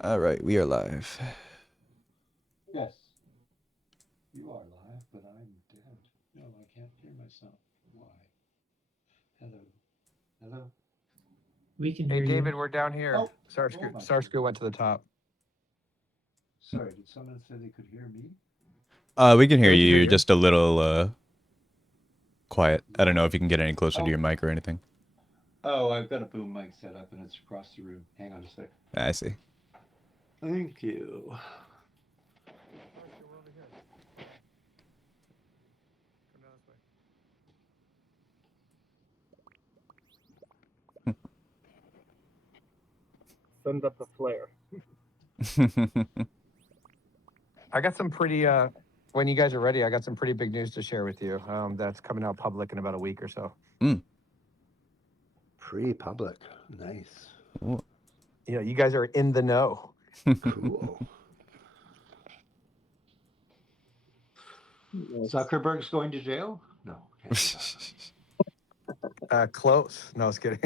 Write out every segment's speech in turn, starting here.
All right, we are live. Yes, you are live, but I'm dead. No, I can't hear myself. Why? Hello. Hello. We can Hey, hear David, you. we're down here. Oh, oh my Starscrew goodness. went to the top. Sorry, did someone say they could hear me? We can hear We can hear you, you. just a little quiet. I don't know if you can get any closer to Oh, your mic or anything. oh, I've got a boom mic set up and it's across the room. Hang on a sec. I see. Thank you. Send up a flare. I got some pretty, when you guys are ready, I got some pretty big news to share with you that's coming out public in about a week or so. Pre-public. Nice. You know, you guys are in the know. Cool. Zuckerberg's going to jail? No. Close. No, I was kidding.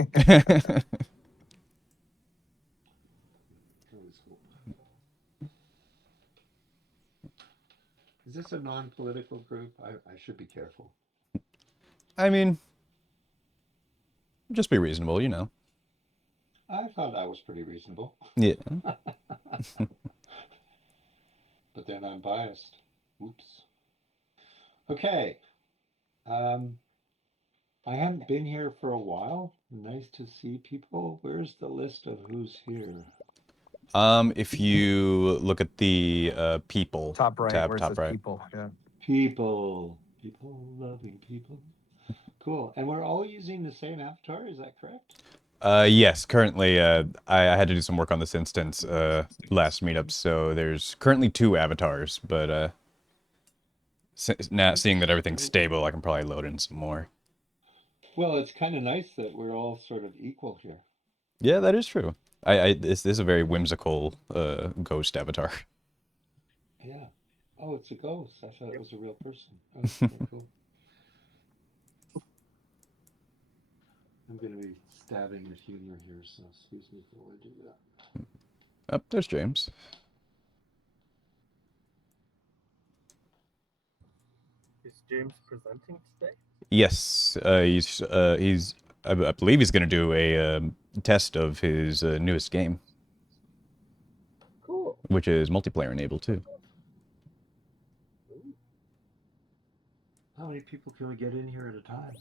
Is this a non-political group? I should be careful. I mean, just be reasonable, you know. I thought I was pretty reasonable. Yeah. But then I'm biased. Oops. Okay. I haven't been here for a while. Nice to see people. Where's the list of who's here? If you look at the people Top right, tab, where it top says right. people. Yeah. People. People loving people. Cool. And we're all using the same avatar, is that correct? Yes, currently, I had to do some work on this instance last meetup, so there's currently 2 avatars, but now seeing that everything's stable, I can probably load in some more. Well, it's kind of nice that we're all sort of equal here. Yeah, that is true. This is a very whimsical ghost avatar. Yeah. Oh, it's a ghost. I thought it was a real person. Oh, very cool. I'm going to be stabbing at humor here, so excuse me while I do that. Oh, there's James. Is James presenting today? Yes, he's I believe he's going to do a test of his newest game. Cool. Which is multiplayer enabled too. How many people can we get in here at a time?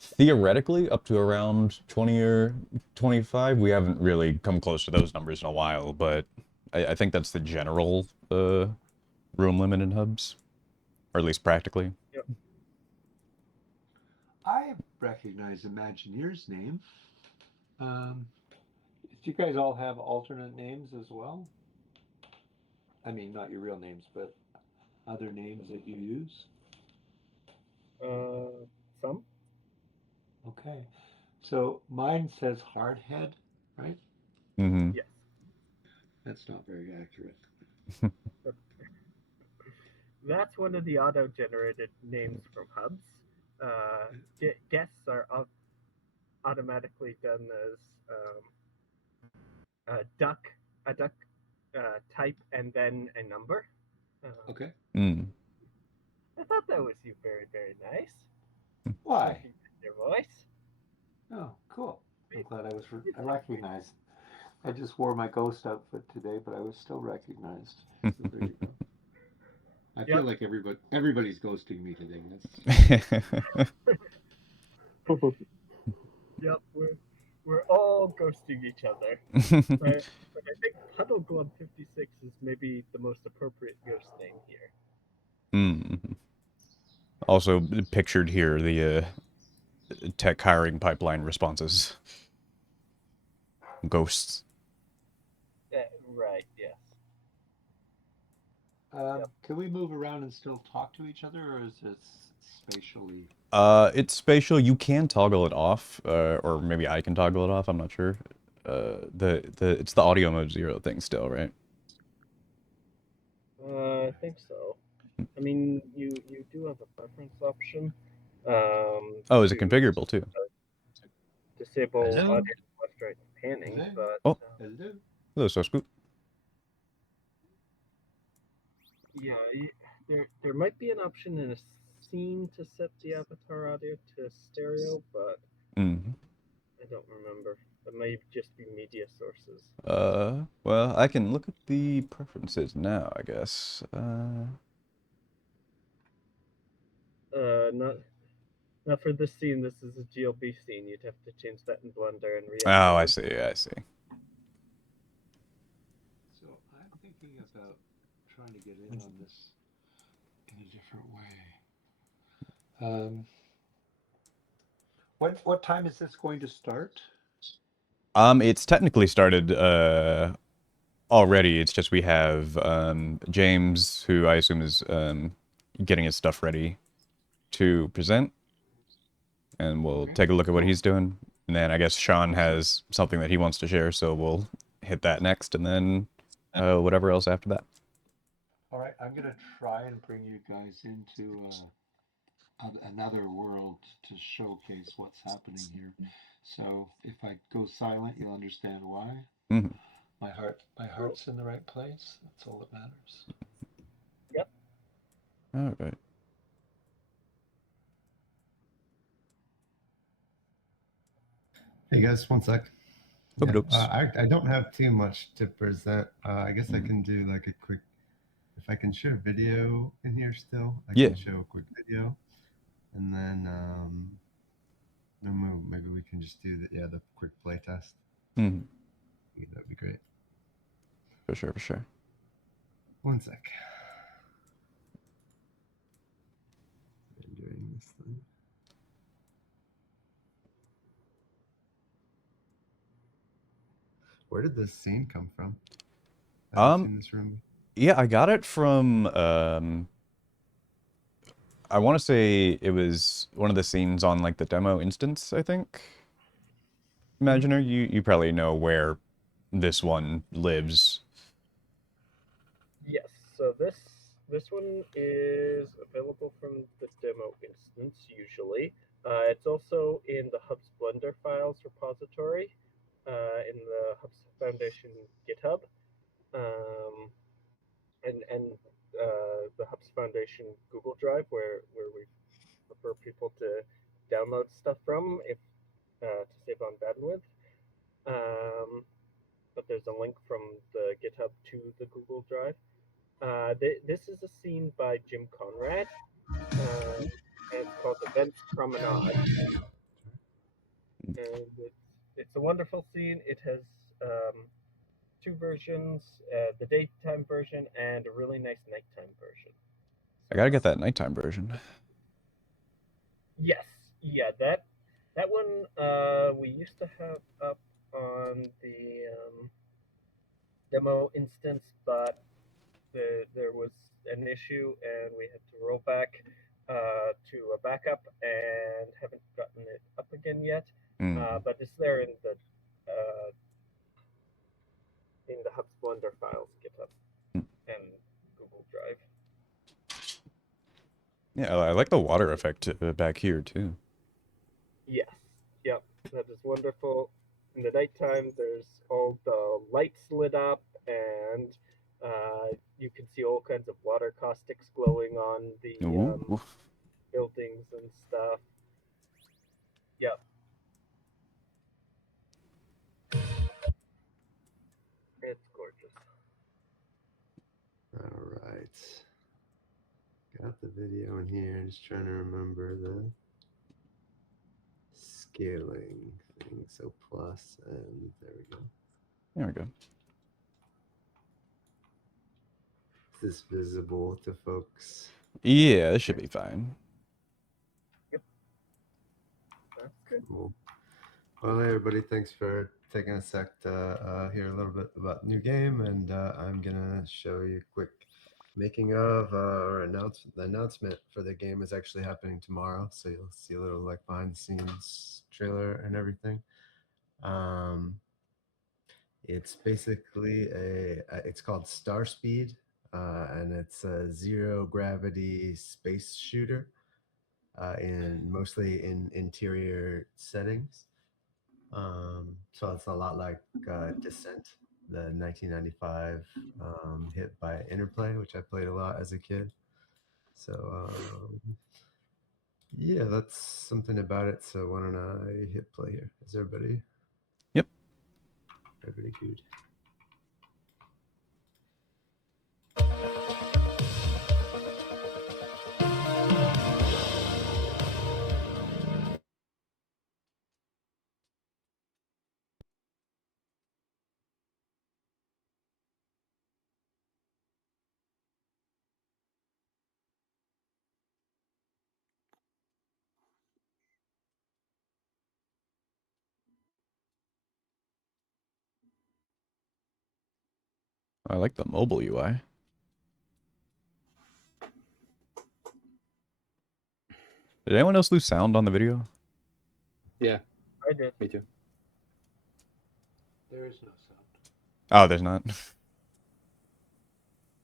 Theoretically, up to around 20 or 25. We haven't really come close to those numbers in a while, but I think that's the general room limit in hubs, or at least practically. Yep. I recognize Imagineer's name. Do you guys all have alternate names as well? I mean, not your real names, but other names that you use? Some? Okay. So mine says Hardhead, right? Mm-hmm. Yes. That's not very accurate. That's one of the auto-generated names from hubs. Guests are automatically done as a duck type and then a number. Okay. I thought that was you very, very nice. Why? Your voice. Oh, cool. I'm glad I recognized. I just wore my ghost outfit today, but I was still recognized. So there you go. I feel like everybody's ghosting me today. Yep, we're all ghosting each other. But I think Puddle Glove 56 is maybe the most appropriate ghost name here. Also pictured here the tech hiring pipeline responses. Ghosts. Right, yes. Can we move around and still talk to each other, or is it spatially? It's spatial. You can toggle it off, or maybe I can toggle it off. I'm not sure. It's the audio mode 0 thing still, right? I think so. I mean, you do have a preference option. Oh, is it configurable too? Disable Hello? audio left, right, panning, Okay. but Oh. Hello. Hello, so scoop. yeah, there might be an option in a scene to set the avatar audio to stereo, but Mm. I don't remember. It may just be media sources. Well, I can look at the preferences now, I guess. Not for this scene. This is a GLB scene. You'd have to change that in Blender and Oh, I re-upload. see, I see. So I'm thinking about trying to get in on this in a different way. What time is this going to start? It's technically started, already. It's just we have, James, who I assume is, getting his stuff ready to present. And we'll Okay. take a look at what Cool. he's doing. And then I guess Sean has something that he wants to share, so we'll hit that next, and then whatever else after that. All right, I'm gonna try and bring you guys into another world to showcase what's happening here. So if I go silent, you'll understand why. Mm-hmm. My heart's in the right place. That's all that matters. Yep. All right. Hey guys, one sec. Okie Yeah, dokes. I don't have too much to present. I guess I Mhm. can do like a quick, if I can share video in here still, I Yeah. can show a quick video. And then maybe we can just do the quick play test. Mm-hmm. Yeah, that'd be great. For sure, for sure. One sec. I'm doing this thing. Where did this scene come from? I haven't seen this room. Yeah, I got it from, I want to say it was one of the scenes on, like, the demo instance, I think. Imaginer, you probably know where this one lives. Yes. So this one is available from the demo instance usually. It's also in the Hubs Blender files repository in the Hubs Foundation GitHub, um, and the Hubs Foundation Google Drive, where we prefer people to download stuff from if to save on bandwidth. Um, but there's a link from the GitHub to the Google Drive. This is a scene by Jim Conrad, and it's called Events Promenade. And it's a wonderful scene. It has two versions, the daytime version and a really nice nighttime version. I gotta get that nighttime version. Yes, yeah, that one we used to have up on the demo instance, but there was an issue and we had to roll back to a backup and haven't gotten it up again yet. Mm. But it's there in the Hubs Blender files, GitHub and Google Drive. Yeah, I like the water effect back here, too. Yes, yep, that is wonderful. In the nighttime, there's all the lights lit up, and you can see all kinds of water caustics glowing on the Ooh. buildings and stuff. Yep. It's gorgeous. All right. Got the video in here. Just trying to remember the scaling thing. So plus, and there we go. There we go. Is this visible to folks? Yeah, this should be fine. That's good. Cool. Well, hey everybody, thanks for taking a sec to hear a little bit about the new game, and I'm gonna show you a quick making of or the announcement for the game is actually happening tomorrow, so you'll see a little like behind the scenes trailer and everything. It's basically it's called Star Speed, and it's a zero gravity space shooter, in mostly in interior settings. So it's a lot like Descent, the 1995 hit by Interplay, which I played a lot as a kid. So yeah, that's something about it. So why don't I hit play here? Is everybody Yep. good? I like the mobile UI. Did anyone else lose sound on the video? Yeah, I did. me too. There is no sound. Oh, there's not.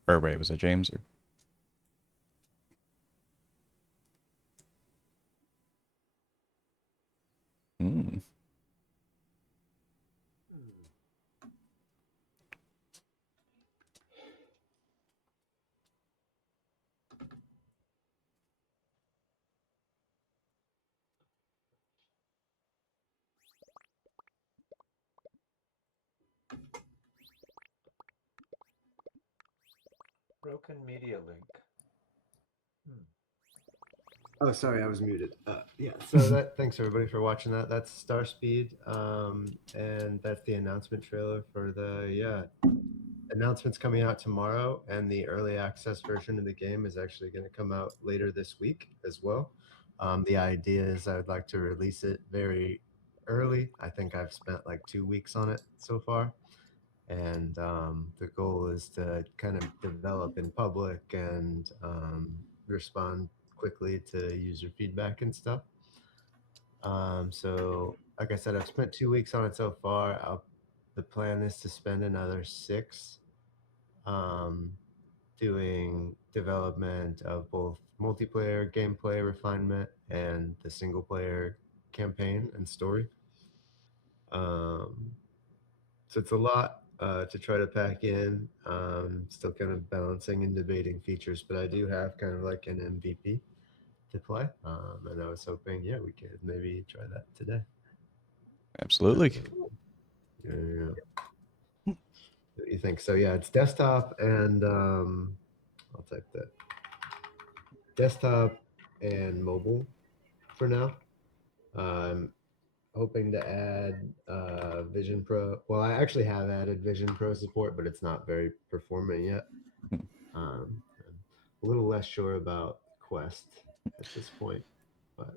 Or wait, was it James? Or... Hmm. Broken media link. Oh, sorry, I was muted. Yeah, so that thanks everybody for watching that. That's Starspeed, and that's the announcement trailer for the announcements coming out tomorrow, and the early access version of the game is actually going to come out later this week as well. The idea is I would like to release it very early. I think I've spent like 2 weeks on it so far, and the goal is to kind of develop in public and respond quickly to user feedback and stuff. So like I said, I've spent 2 weeks on it so far. The plan is to spend another 6 doing development of both multiplayer gameplay refinement and the single player campaign and story. So it's a lot to try to pack in. Still kind of balancing and debating features, but I do have kind of like an MVP to play. And I was hoping, yeah, we could maybe try that today. Absolutely. Yeah. What do you think? So yeah, it's desktop and I'll type that. Desktop and mobile for now. I'm hoping to add Vision Pro. Well, I actually have added Vision Pro support, but it's not very performant yet. I'm a little less sure about Quest at this point, but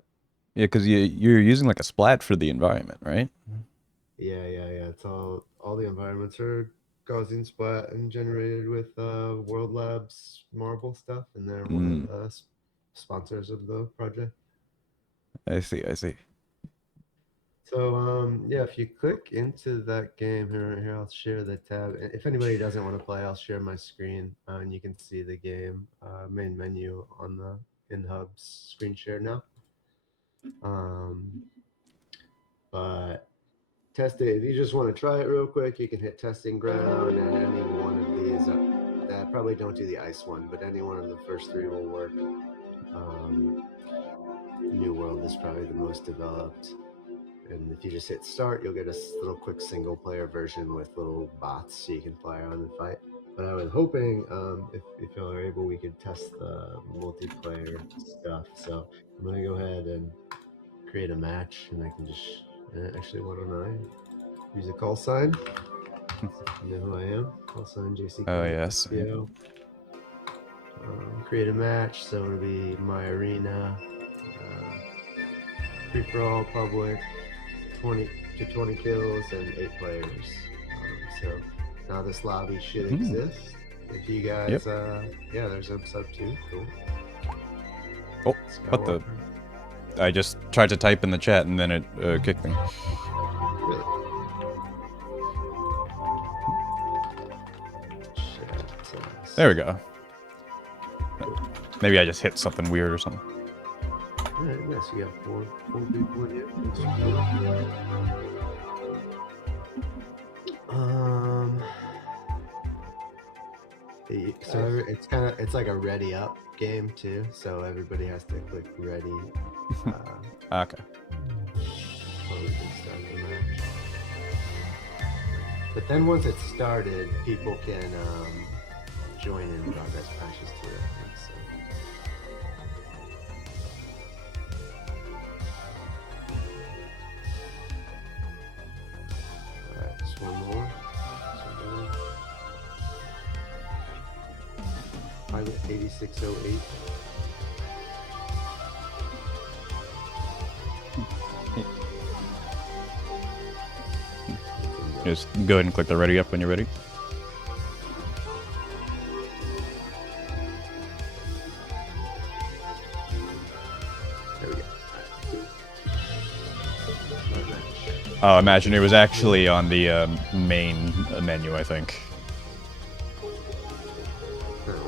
Yeah, because you're using like a splat for the environment, right? yeah. It's all the environments are Gaussian splat and generated with World Labs Marble stuff, and they're one of the sponsors of the project. I see. So yeah, if you click into that game here, I'll share the tab. If anybody doesn't want to play, I'll share my screen and you can see the game main menu on the in-hub's screen share now. But test it. If you just want to try it real quick, you can hit testing ground, and any one of these. That probably don't do the ice one, but any one of the first 3 will work. New World is probably the most developed. And if you just hit start, you'll get a little quick single player version with little bots so you can fly around and fight. But I was hoping if y'all are able, we could test the multiplayer stuff. So I'm going to go ahead and create a match, and I can just actually, why don't I use a call sign? You know who I am? Call sign JC. Oh, yes. SPO. Create a match, so it'll be my arena, free for all, public, 20 to 20 kills and 8 players. So now this lobby should exist. If you guys, yeah, there's episode 2. Cool. Oh, what the? I just tried to type in the chat and then it kicked me. Really? There we go. Maybe I just hit something weird or something. Alright, nice. You got four people in here. So it's like a ready up game too. So everybody has to click ready. Okay. Before we can start the match. But then once it's started, people can join in progress matches too. I think so. All right, just one more. Pilot 8608. Just go ahead and click the ready up when you're ready. There we go. Oh, imagine it was actually on the main menu, I think.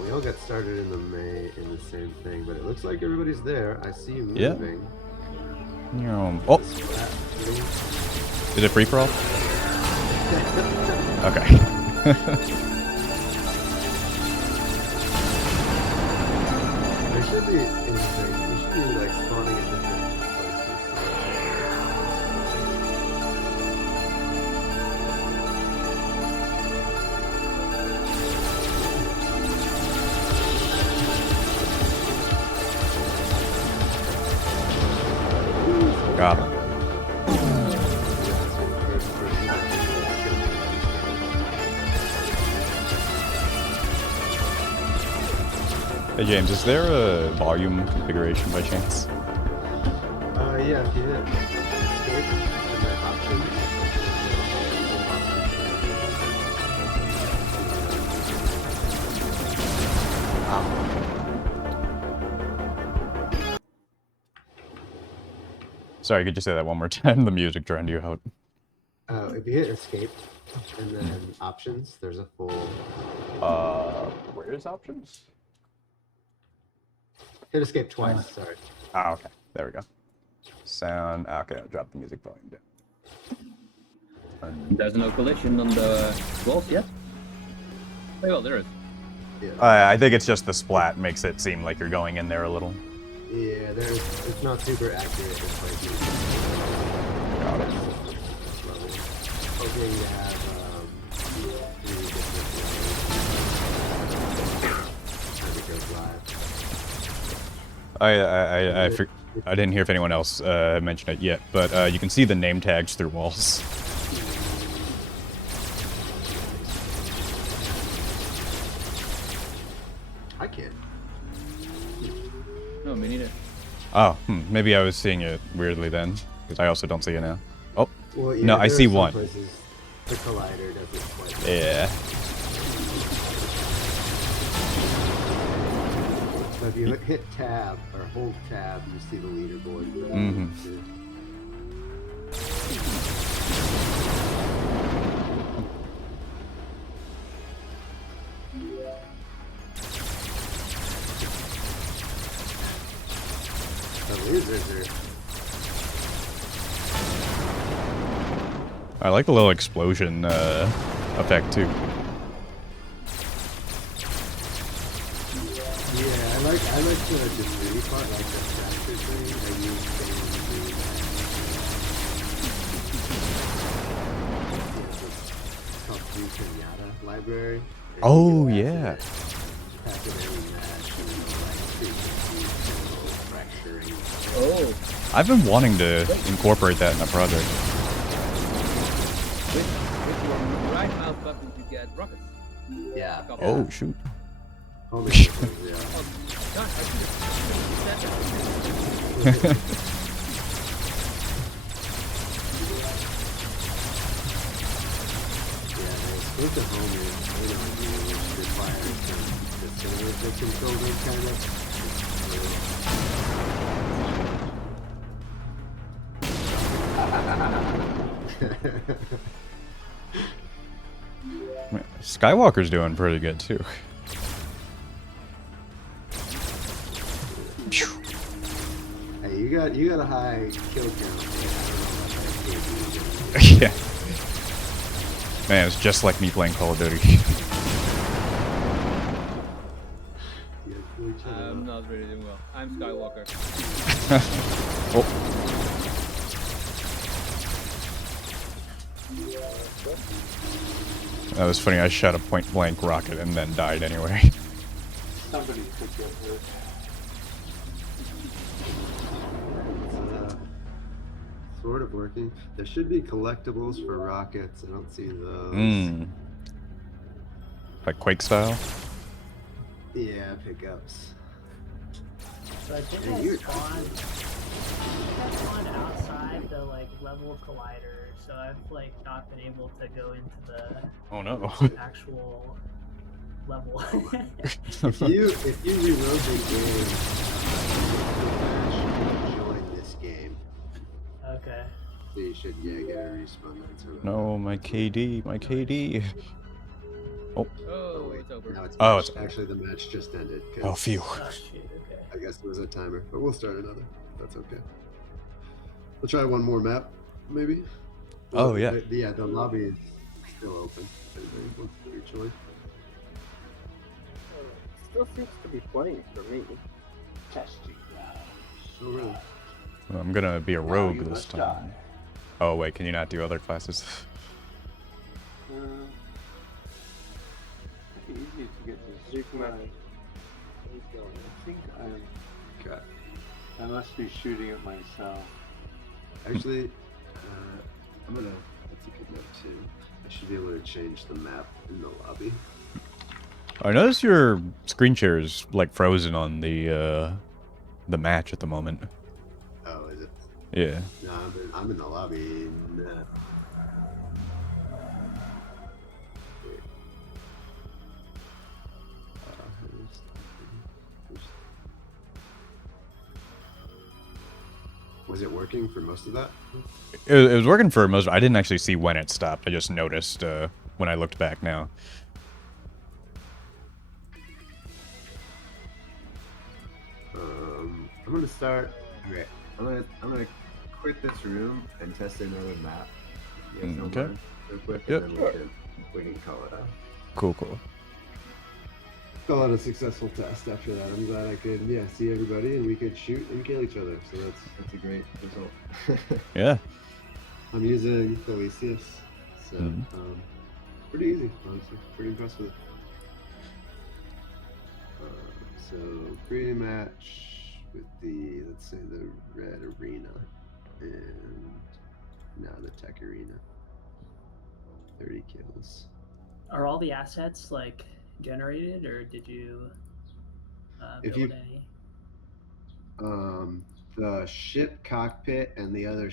We all got started in the same thing, but it looks like everybody's there. I see you Yeah. moving. Oh, is it free for all? Okay. There should be anything. You should be like spawning at different places. Got him. Hey James, is there a volume configuration by chance? Yeah, if you hit escape and then options. Sorry, could you say that one more time? The music drowned you out. If you hit escape and then options, there's a full. Where is options? Hit escape twice. Sorry. Ah, okay. There we go. Sound. Okay, I'll drop the music volume down. There's no collision on the walls yet? Oh, well, there is. Yeah. I think it's just the splat makes it seem like you're going in there a little. Yeah, it's not super accurate. It's like Got it. hoping to have three different as it goes live. I didn't hear if anyone else mentioned it yet, but you can see the name tags through walls. I can't. No, me neither. Oh, maybe I was seeing it weirdly then, because I also don't see it now. Oh, Well, yeah, no, I there see are some one. places the collider doesn't quite. Yeah. So if you hit tab or hold tab, you see the leaderboard. Mhm. The losers are. I like the little explosion effect too. Yeah, I like the debris part, like the fracture thing. I use it's called Kenyatta Library. And Oh, you can yeah. pass it every match, and like frequency, fracturing. Oh, I've been wanting to incorporate that in a project. with your right mouse button you get rockets. Yeah. Oh, shoot. Only because, Oh, God, I should have said that. It's a home is which requires the server to control them kind of. Skywalker's doing pretty good too. Hey, you got a high kill count. Yeah. Man, it's just like me playing Call of Duty. was really doing well. I'm Skywalker. Oh, that was funny. I shot a point blank rocket and then died anyway. Somebody could get hurt. It's sort of working. There should be collectibles for rockets. I don't see those. Hmm. Like Quake style? Yeah, pickups. So I think Yeah, I you're- spawned outside the like level collider, so I've like not been able to go into the Oh no. actual level. If you reload the game, join this game. Okay. So you should get a respawn. That's all right. No, my KD, my KD. Oh, Oh, wait, it's over. now it's Oh, match. it's- Actually the match just ended. 'Cause oh, phew. Oh shoot. Okay. I guess there was a timer, but we'll start another. That's okay. We'll try one more map, maybe. Oh, yeah. The lobby is still open. Anybody wants to rejoin? Still seems to be playing for me. Testing now. Oh, really? Well, I'm gonna be a Now rogue you this must time. die. Oh wait, can you not do other classes? Easy to get the zip line. I think Okay. I must be shooting at myself. Actually, I'm gonna. That's a good note too. I should be able to change the map in the lobby. I noticed your screen share is like frozen on the match at the moment. Oh, is it? Yeah. No, I'm in the lobby. No. Wait. Was it working for most of that? It was working for most. I didn't actually see when it stopped. I just noticed when I looked back now. I'm gonna start. Okay, I'm gonna quit this room and test another map. You guys don't Okay. mind? Real quick, Yep. and then we can call it out. Cool, cool. Call it a successful test after that. I'm glad I could, see everybody and we could shoot and kill each other. So that's a great result. Yeah. I'm using Delicious, so Mhm. pretty easy, honestly. Pretty impressed with it. So create a match with the, let's say, the red arena, and now the tech arena. 30 kills. Are all the assets like generated, or did you If build you- any? The ship cockpit and the other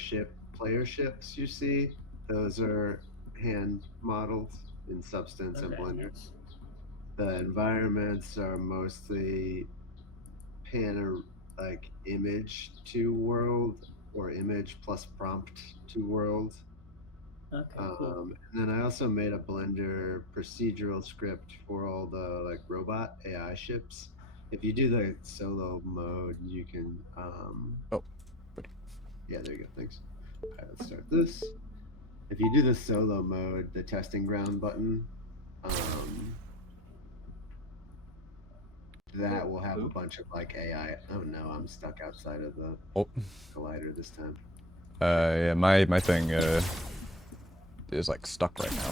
player ships you see, those are hand modeled in Substance and Okay, Blender. nice. The environments are mostly like image to world or image plus prompt to world. Okay, cool. And then I also made a Blender procedural script for all the like robot AI ships. If you do the solo mode, you can. Oh. Yeah, there you go. Thanks. All right, let's start this. If you do the solo mode, the testing ground button, that will have a bunch of like AI. Oh no, I'm stuck outside of the Oh. collider this time. Yeah, my thing is like stuck right now.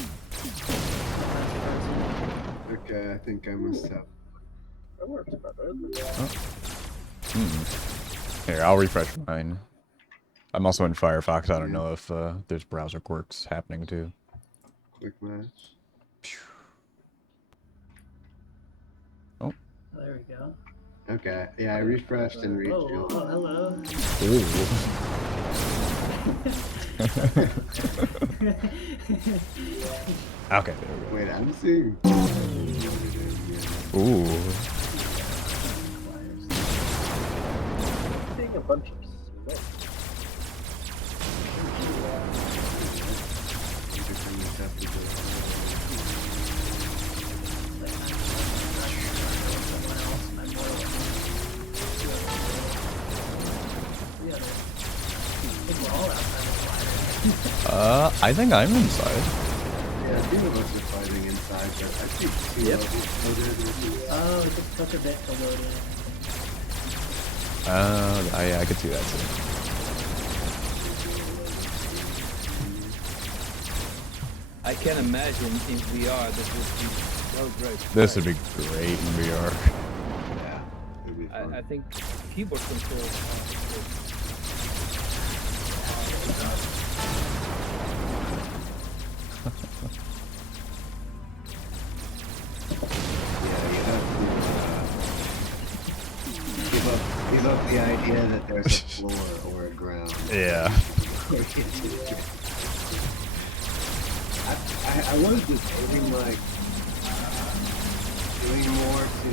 Okay, I think I must have. That works better. Here, I'll refresh mine. I'm also in Firefox. I don't Yeah. know if there's browser quirks happening too. Quick match. Oh, there we go. Okay, yeah, I refreshed and Oh, rejoined. oh, hello. Okay, there we Wait, I'm seeing. go. Ooh. Seeing a bunch of smoke. I think I'm inside. Yeah, a few of us are fighting inside, but I see two levels loaded, which is Oh, it just took a bit to load in. I could see that too. I can imagine in VR this would be so great. This would be great in VR. Yeah, it'd be fun. I think keyboard control. Yeah, you have to give up the idea that there's a floor or a ground. Yeah. I was debating like doing more to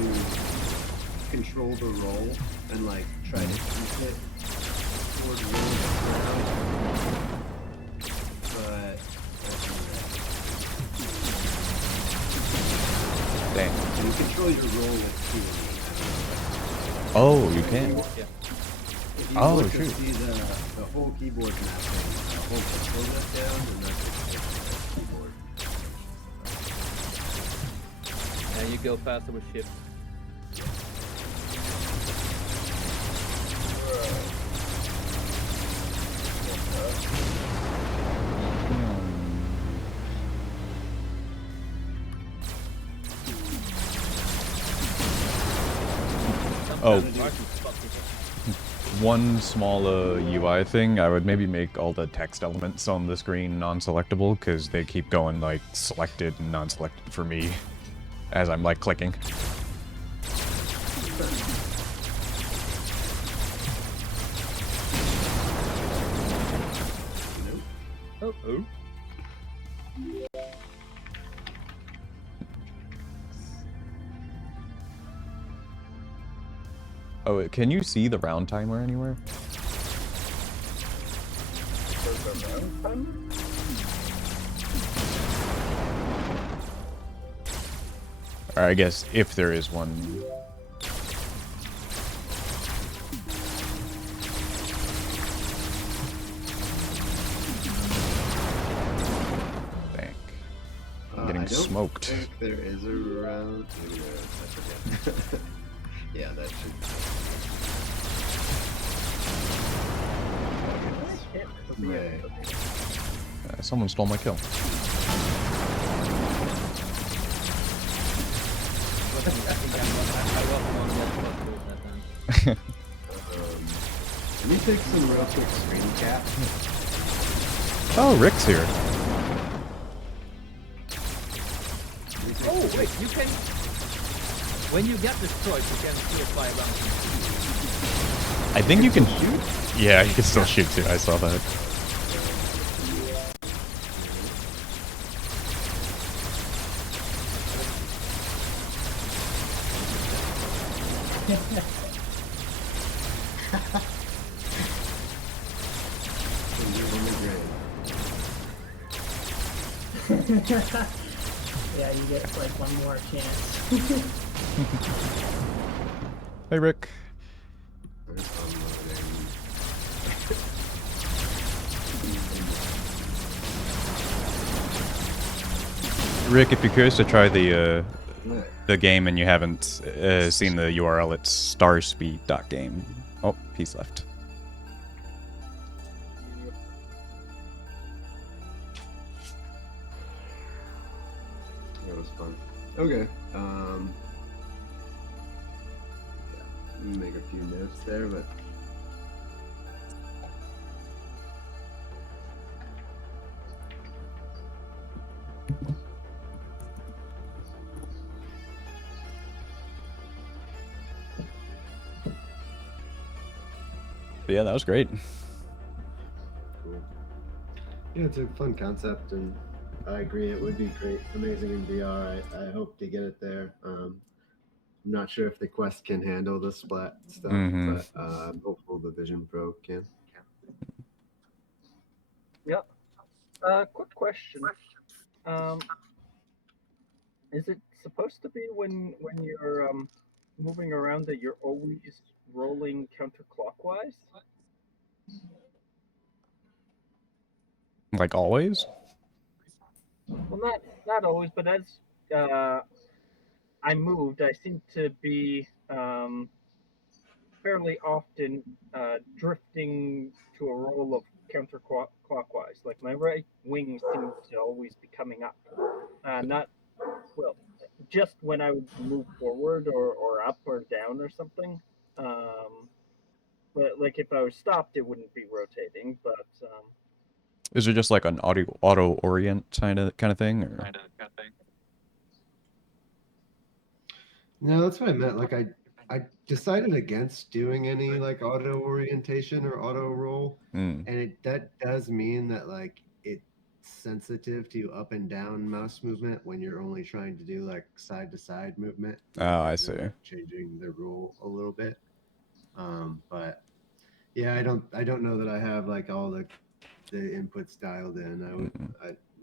control the roll and like try to keep it toward rolling around, but Dang. you control your roll with Q. Oh, you can. Yeah. If you Oh, look to shoot. see the whole keyboard mapping, hold control that down, and that's the keyboard. And you go faster with shift. Oh, one small UI thing, I would maybe make all the text elements on the screen non-selectable, because they keep going like selected and non-selected for me as I'm like clicking. Oh, oh. Oh, can you see the round timer anywhere? Or I guess if there is one. Dang. I'm getting I don't smoked. think there is a round. Maybe there is. I forget. Yeah, that should. Yay. Someone stole my kill. Let me take some real quick screen cap. Oh, Rick's here. Oh, wait, you can... When you get destroyed, you can still fly around. I think you can shoot? Yeah, you can still shoot too, I saw that. Yeah, you get like one more chance. Hey, Rick. Rick, if you're curious to try the game and you haven't seen the URL, it's starspeed.game. Oh, he's left. That was fun. Okay. Yeah, make a few notes there, but. But yeah, that was great. Cool. Yeah, it's a fun concept, and I agree it would be great, amazing in VR. I hope to get it there. I'm not sure if the Quest can handle the splat stuff, but I'm hopeful the Vision Pro can. Yep. Quick question. Is it supposed to be when you're moving around that you're always rolling counterclockwise? Like always? Well, not always, but as I moved, I seemed to be fairly often drifting to a roll of counterclockwise. Like my right wing seems to always be coming up. Not well, just when I would move forward or up or down or something. Um, but like if I was stopped, it wouldn't be rotating. But Is it just like an auto orient kind of thing, or? No, that's what I meant. Like I decided against doing any like auto orientation or auto roll, Mm. and that does mean that like it's sensitive to up and down mouse movement when you're only trying to do like side to side movement. Oh, It I does see. end up changing the rule a little bit. But yeah, I don't know that I have like all the inputs dialed in.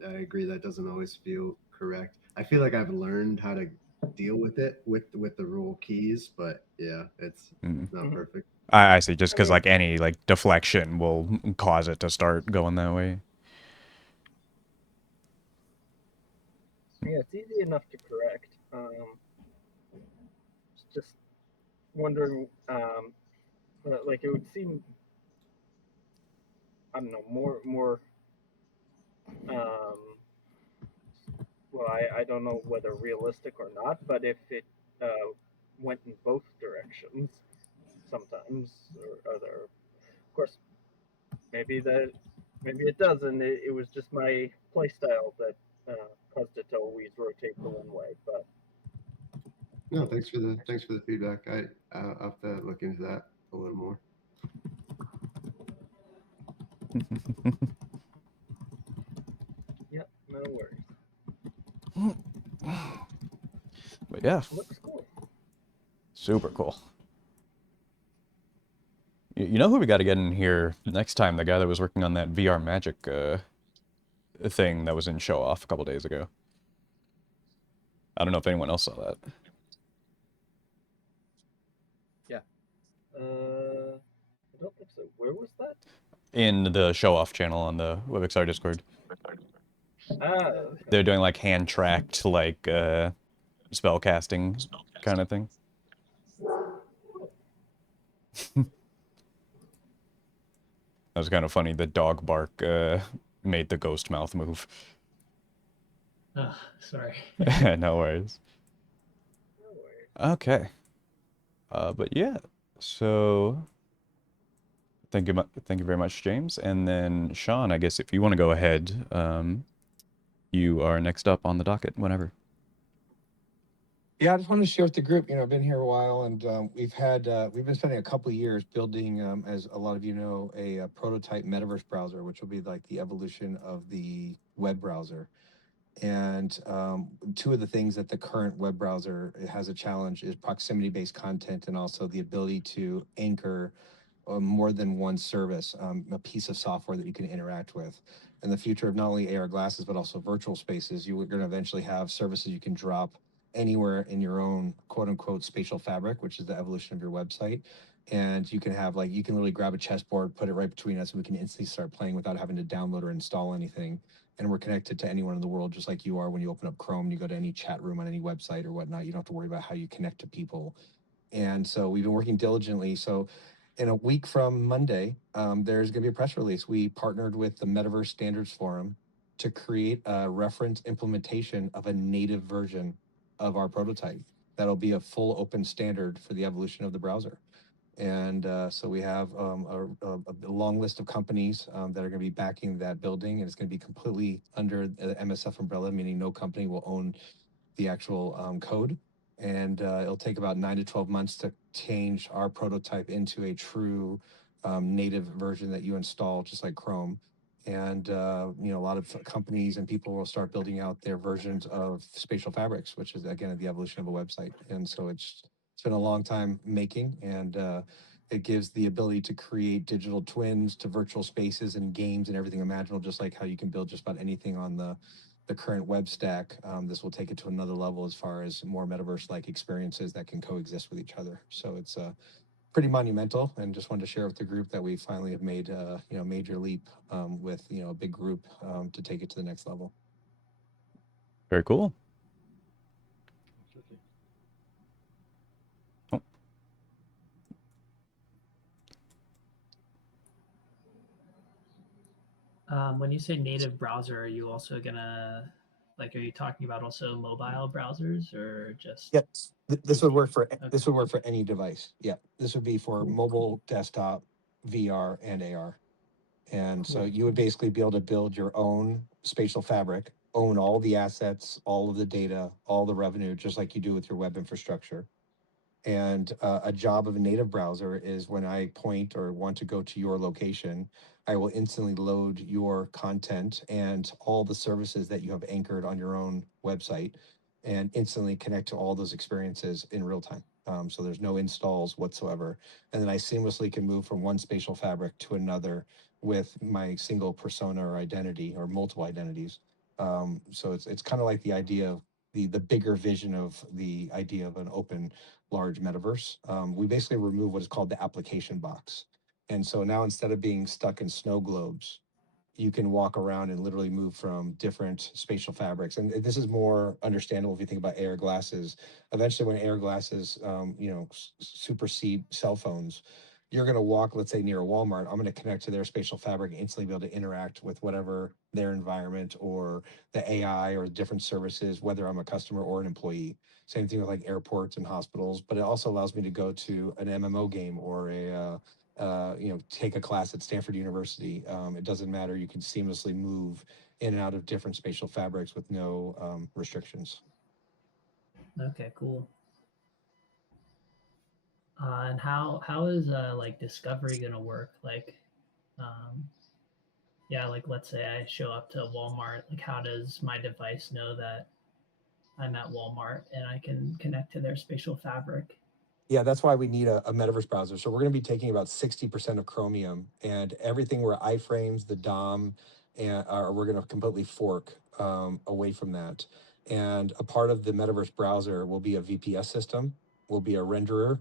I agree that doesn't always feel correct. I feel like I've learned how to deal with it with the rule keys, but yeah, it's Mm. not perfect. I see. Just I because mean, like any like deflection will cause it to start going that way. yeah, it's easy enough to correct. Just wondering, like it would seem, I don't know, more. Um, well, I don't know whether realistic or not, but if it went in both directions, sometimes or other, of course, maybe that maybe it does, and it was just my playstyle that caused it to always rotate the one way. But No, thanks for the feedback. I'll have to look into that a little more. yeah, no worries. But yeah, Looks cool. super cool. You know who we got to get in here next time? The guy that was working on that VR Magic thing that was in Show Off a couple days ago. I don't know if anyone else saw that. I don't think so. Where was that? In the Show Off channel on the WebXR Discord. Ah, They're doing like hand-tracked like spell casting kind of thing. That was kind of funny. The dog bark made the ghost mouth move. Oh, sorry. No worries. no worries. Okay. But yeah, so thank you very much, James. And then Sean, I guess if you want to go ahead, you are next up on the docket whenever. Yeah, I just wanted to share with the group. I've been here a while, and we've been spending a couple of years building, as a lot of you know, a prototype metaverse browser, which will be like the evolution of the web browser. And two of the things that the current web browser has a challenge is proximity-based content, and also the ability to anchor more than one service, a piece of software that you can interact with. In the future of not only AR glasses, but also virtual spaces, you are going to eventually have services you can drop anywhere in your own quote unquote spatial fabric, which is the evolution of your website. And you can have you can literally grab a chessboard, put it right between us, and we can instantly start playing without having to download or install anything. And we're connected to anyone in the world, just like you are when you open up Chrome and you go to any chat room on any website or whatnot. You don't have to worry about how you connect to people. And so we've been working diligently. So in a week from Monday, there's going to be a press release. We partnered with the Metaverse Standards Forum to create a reference implementation of a native version of our prototype. That'll be a full open standard for the evolution of the browser. And so we have a long list of companies that are going to be backing that building, and it's going to be completely under the MSF umbrella, meaning no company will own the actual code. And it'll take about 9 to 12 months to change our prototype into a true native version that you install, just like Chrome. And a lot of companies and people will start building out their versions of spatial fabrics, which is again the evolution of a website. And so it's been a long time making, and it gives the ability to create digital twins to virtual spaces and games and everything imaginable, just like how you can build just about anything on the current web stack. This will take it to another level as far as more metaverse-like experiences that can coexist with each other. So it's pretty monumental, and just wanted to share with the group that we finally have made a major leap with a big group to take it to the next level. Very cool. Oh. When you say native browser, are you also gonna like? Are you talking about also mobile browsers or just Yep. This would work for Okay. this would work for any device. Yeah, this would be for Cool. mobile, desktop, VR, and AR. And so Cool. you would basically be able to build your own spatial fabric, own all the assets, all of the data, all the revenue, just like you do with your web infrastructure. And a job of a native browser is when I point or want to go to your location, I will instantly load your content and all the services that you have anchored on your own website and instantly connect to all those experiences in real time. So there's no installs whatsoever. And then I seamlessly can move from one spatial fabric to another with my single persona or identity or multiple identities. So it's kind of like the idea of the bigger vision of the idea of an open large metaverse. We basically remove what is called the application box. And so now instead of being stuck in snow globes, you can walk around and literally move from different spatial fabrics. And this is more understandable if you think about AR glasses. Eventually, when AR glasses, supersede cell phones, you're going to walk, let's say, near a Walmart. I'm going to connect to their spatial fabric and instantly be able to interact with whatever their environment or the AI or different services, whether I'm a customer or an employee. Same thing with like airports and hospitals, but it also allows me to go to an MMO game or take a class at Stanford University. It doesn't matter. You can seamlessly move in and out of different spatial fabrics with no restrictions. Okay. Cool. And how is like discovery gonna work? Like, um, yeah, like let's say I show up to Walmart. Like, how does my device know that I'm at Walmart and I can connect to their spatial fabric? Yeah, that's why we need a metaverse browser. So we're going to be taking about 60% of Chromium and everything where iframes, the DOM, and we're going to completely fork away from that. And a part of the metaverse browser will be a VPS system, will be a renderer,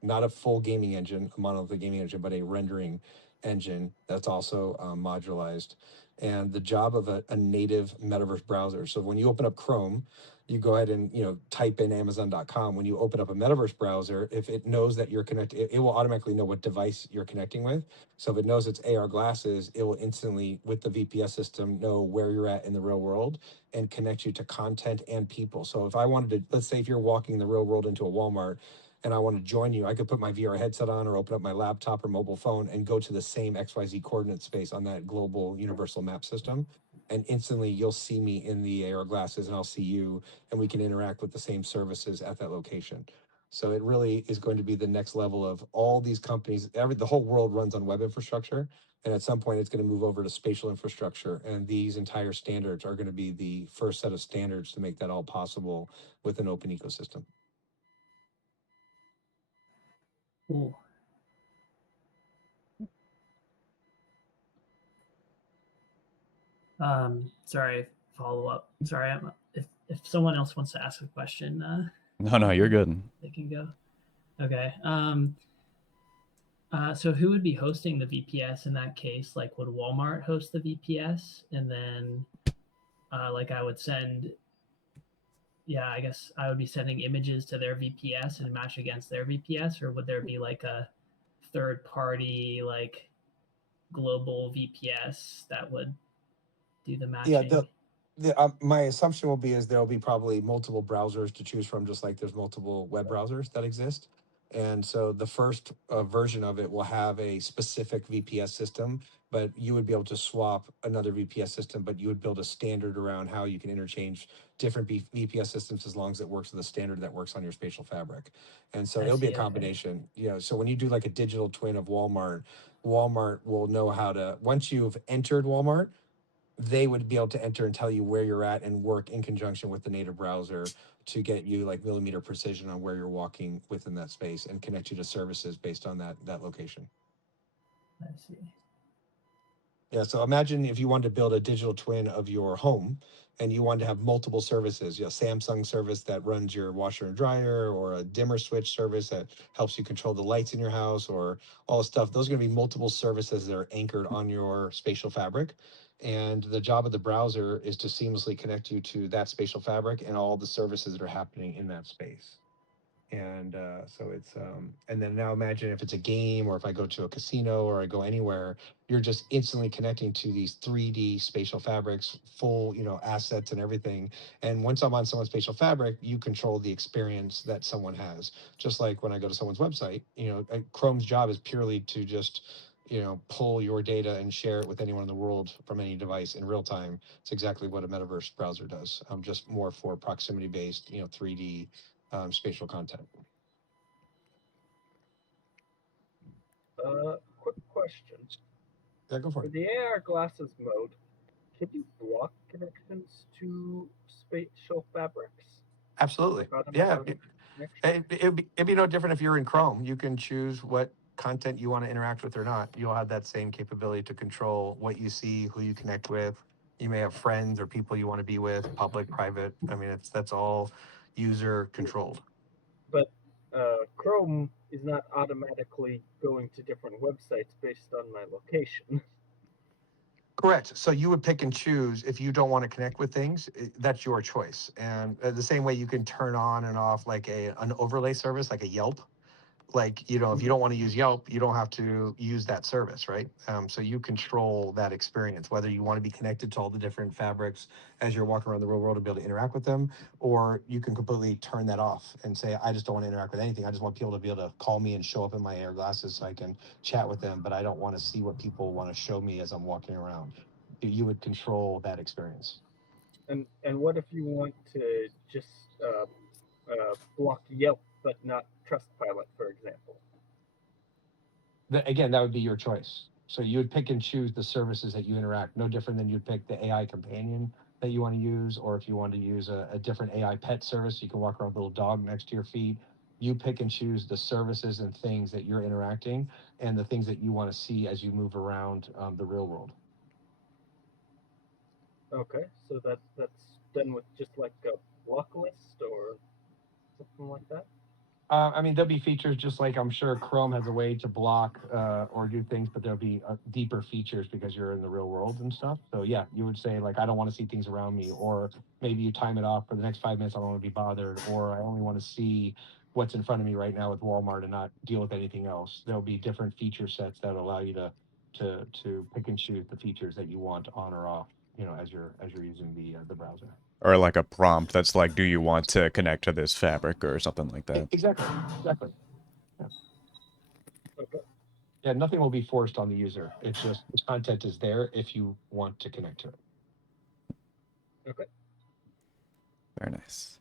not a full gaming engine, a monolithic gaming engine, but a rendering engine that's also modularized. And the job of a native metaverse browser. So when you open up Chrome, you go ahead and type in amazon.com. When you open up a metaverse browser, if it knows that you're connected, it will automatically know what device you're connecting with. So if it knows it's AR glasses, it will instantly, with the VPS system, know where you're at in the real world and connect you to content and people. So if I wanted to, let's say if you're walking in the real world into a Walmart and I want to join you, I could put my VR headset on or open up my laptop or mobile phone and go to the same XYZ coordinate space on that global universal map system. And instantly you'll see me in the AR glasses and I'll see you, and we can interact with the same services at that location. So it really is going to be the next level of all these companies. The whole world runs on web infrastructure, and at some point it's going to move over to spatial infrastructure. And these entire standards are going to be the first set of standards to make that all possible with an open ecosystem. Cool. Sorry, follow up. Sorry, if someone else wants to ask a question, No, you're good. they can go. Okay. So who would be hosting the VPS in that case? Like, would Walmart host the VPS, and then, like, I would send? Yeah, I guess I would be sending images to their VPS and match against their VPS, or would there be like a third party, like global VPS that would do the Yeah, matching? my assumption will be is there will be probably multiple browsers to choose from, just like there's multiple web browsers that exist. And so the first version of it will have a specific VPS system, but you would be able to swap another VPS system, but you would build a standard around how you can interchange different VPS systems as long as it works with a standard that works on your spatial fabric. And so I it'll be a see. Okay. combination. So when you do like a digital twin of Walmart, Walmart will know how to, once you've entered Walmart, they would be able to enter and tell you where you're at and work in conjunction with the native browser to get you like millimeter precision on where you're walking within that space and connect you to services based on that location. I see. Yeah, so imagine if you wanted to build a digital twin of your home and you wanted to have multiple services, Samsung service that runs your washer and dryer, or a dimmer switch service that helps you control the lights in your house, or all the stuff. Those are going to be multiple services that are anchored on your spatial fabric. And the job of the browser is to seamlessly connect you to that spatial fabric and all the services that are happening in that space. And so it's and then now imagine if it's a game or if I go to a casino or I go anywhere, you're just instantly connecting to these 3D spatial fabrics, full, assets and everything. And once I'm on someone's spatial fabric, you control the experience that someone has. Just like when I go to someone's website, Chrome's job is purely to just pull your data and share it with anyone in the world from any device in real time. It's exactly what a metaverse browser does, just more for proximity based 3D spatial content. Quick question. Yeah, go for For it. the AR glasses mode, can you block connections to spatial fabrics? Absolutely. Like Yeah. automatic connection? It'd be no different if you're in Chrome. You can choose what content you want to interact with or not. You'll have that same capability to control what you see, who you connect with. You may have friends or people you want to be with, public, private. I mean, that's all user controlled. But Chrome is not automatically going to different websites based on my location. Correct. So you would pick and choose if you don't want to connect with things. That's your choice. And the same way you can turn on and off like an overlay service, like a Yelp. Like, if you don't want to use Yelp, you don't have to use that service, right? So you control that experience, whether you want to be connected to all the different fabrics as you're walking around the real world and be able to interact with them, or you can completely turn that off and say, I just don't want to interact with anything. I just want people to be able to call me and show up in my AR glasses so I can chat with them, but I don't want to see what people want to show me as I'm walking around. You would control that experience. And what if you want to just block Yelp but not Trustpilot, for example? Again, that would be your choice. So you would pick and choose the services that you interact, no different than you'd pick the AI companion that you want to use, or if you want to use a different AI pet service, you can walk around with a little dog next to your feet. You pick and choose the services and things that you're interacting and the things that you want to see as you move around the real world. Okay, so that's done with just like a block list or something like that? I mean, there'll be features just like I'm sure Chrome has a way to block or do things, but there'll be deeper features because you're in the real world and stuff. So yeah, you would say like, I don't want to see things around me, or maybe you time it off for the next 5 minutes. I don't want to be bothered, or I only want to see what's in front of me right now with Walmart and not deal with anything else. There'll be different feature sets that allow you to pick and choose the features that you want on or off, as you're using the browser. Or like a prompt that's like, do you want to connect to this fabric or something like that? Exactly. Yeah. Okay. Yeah, nothing will be forced on the user. It's just the content is there if you want to connect to it. Okay. Very nice.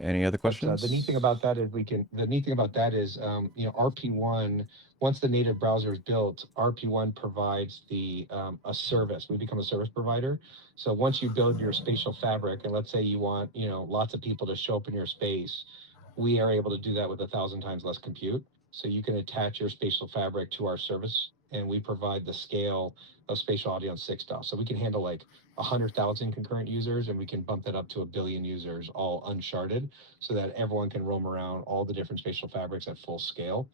Any other But questions? the neat thing about that is RP1. Once the native browser is built, RP1 provides a service. We become a service provider. So once you build your spatial fabric, and let's say you want lots of people to show up in your space, we are able to do that with 1,000 times less compute. So you can attach your spatial fabric to our service, and we provide the scale of spatial audio on 6DOS. So we can handle like 100,000 concurrent users, and we can bump that up to 1 billion users, all uncharted, so that everyone can roam around all the different spatial fabrics at full scale.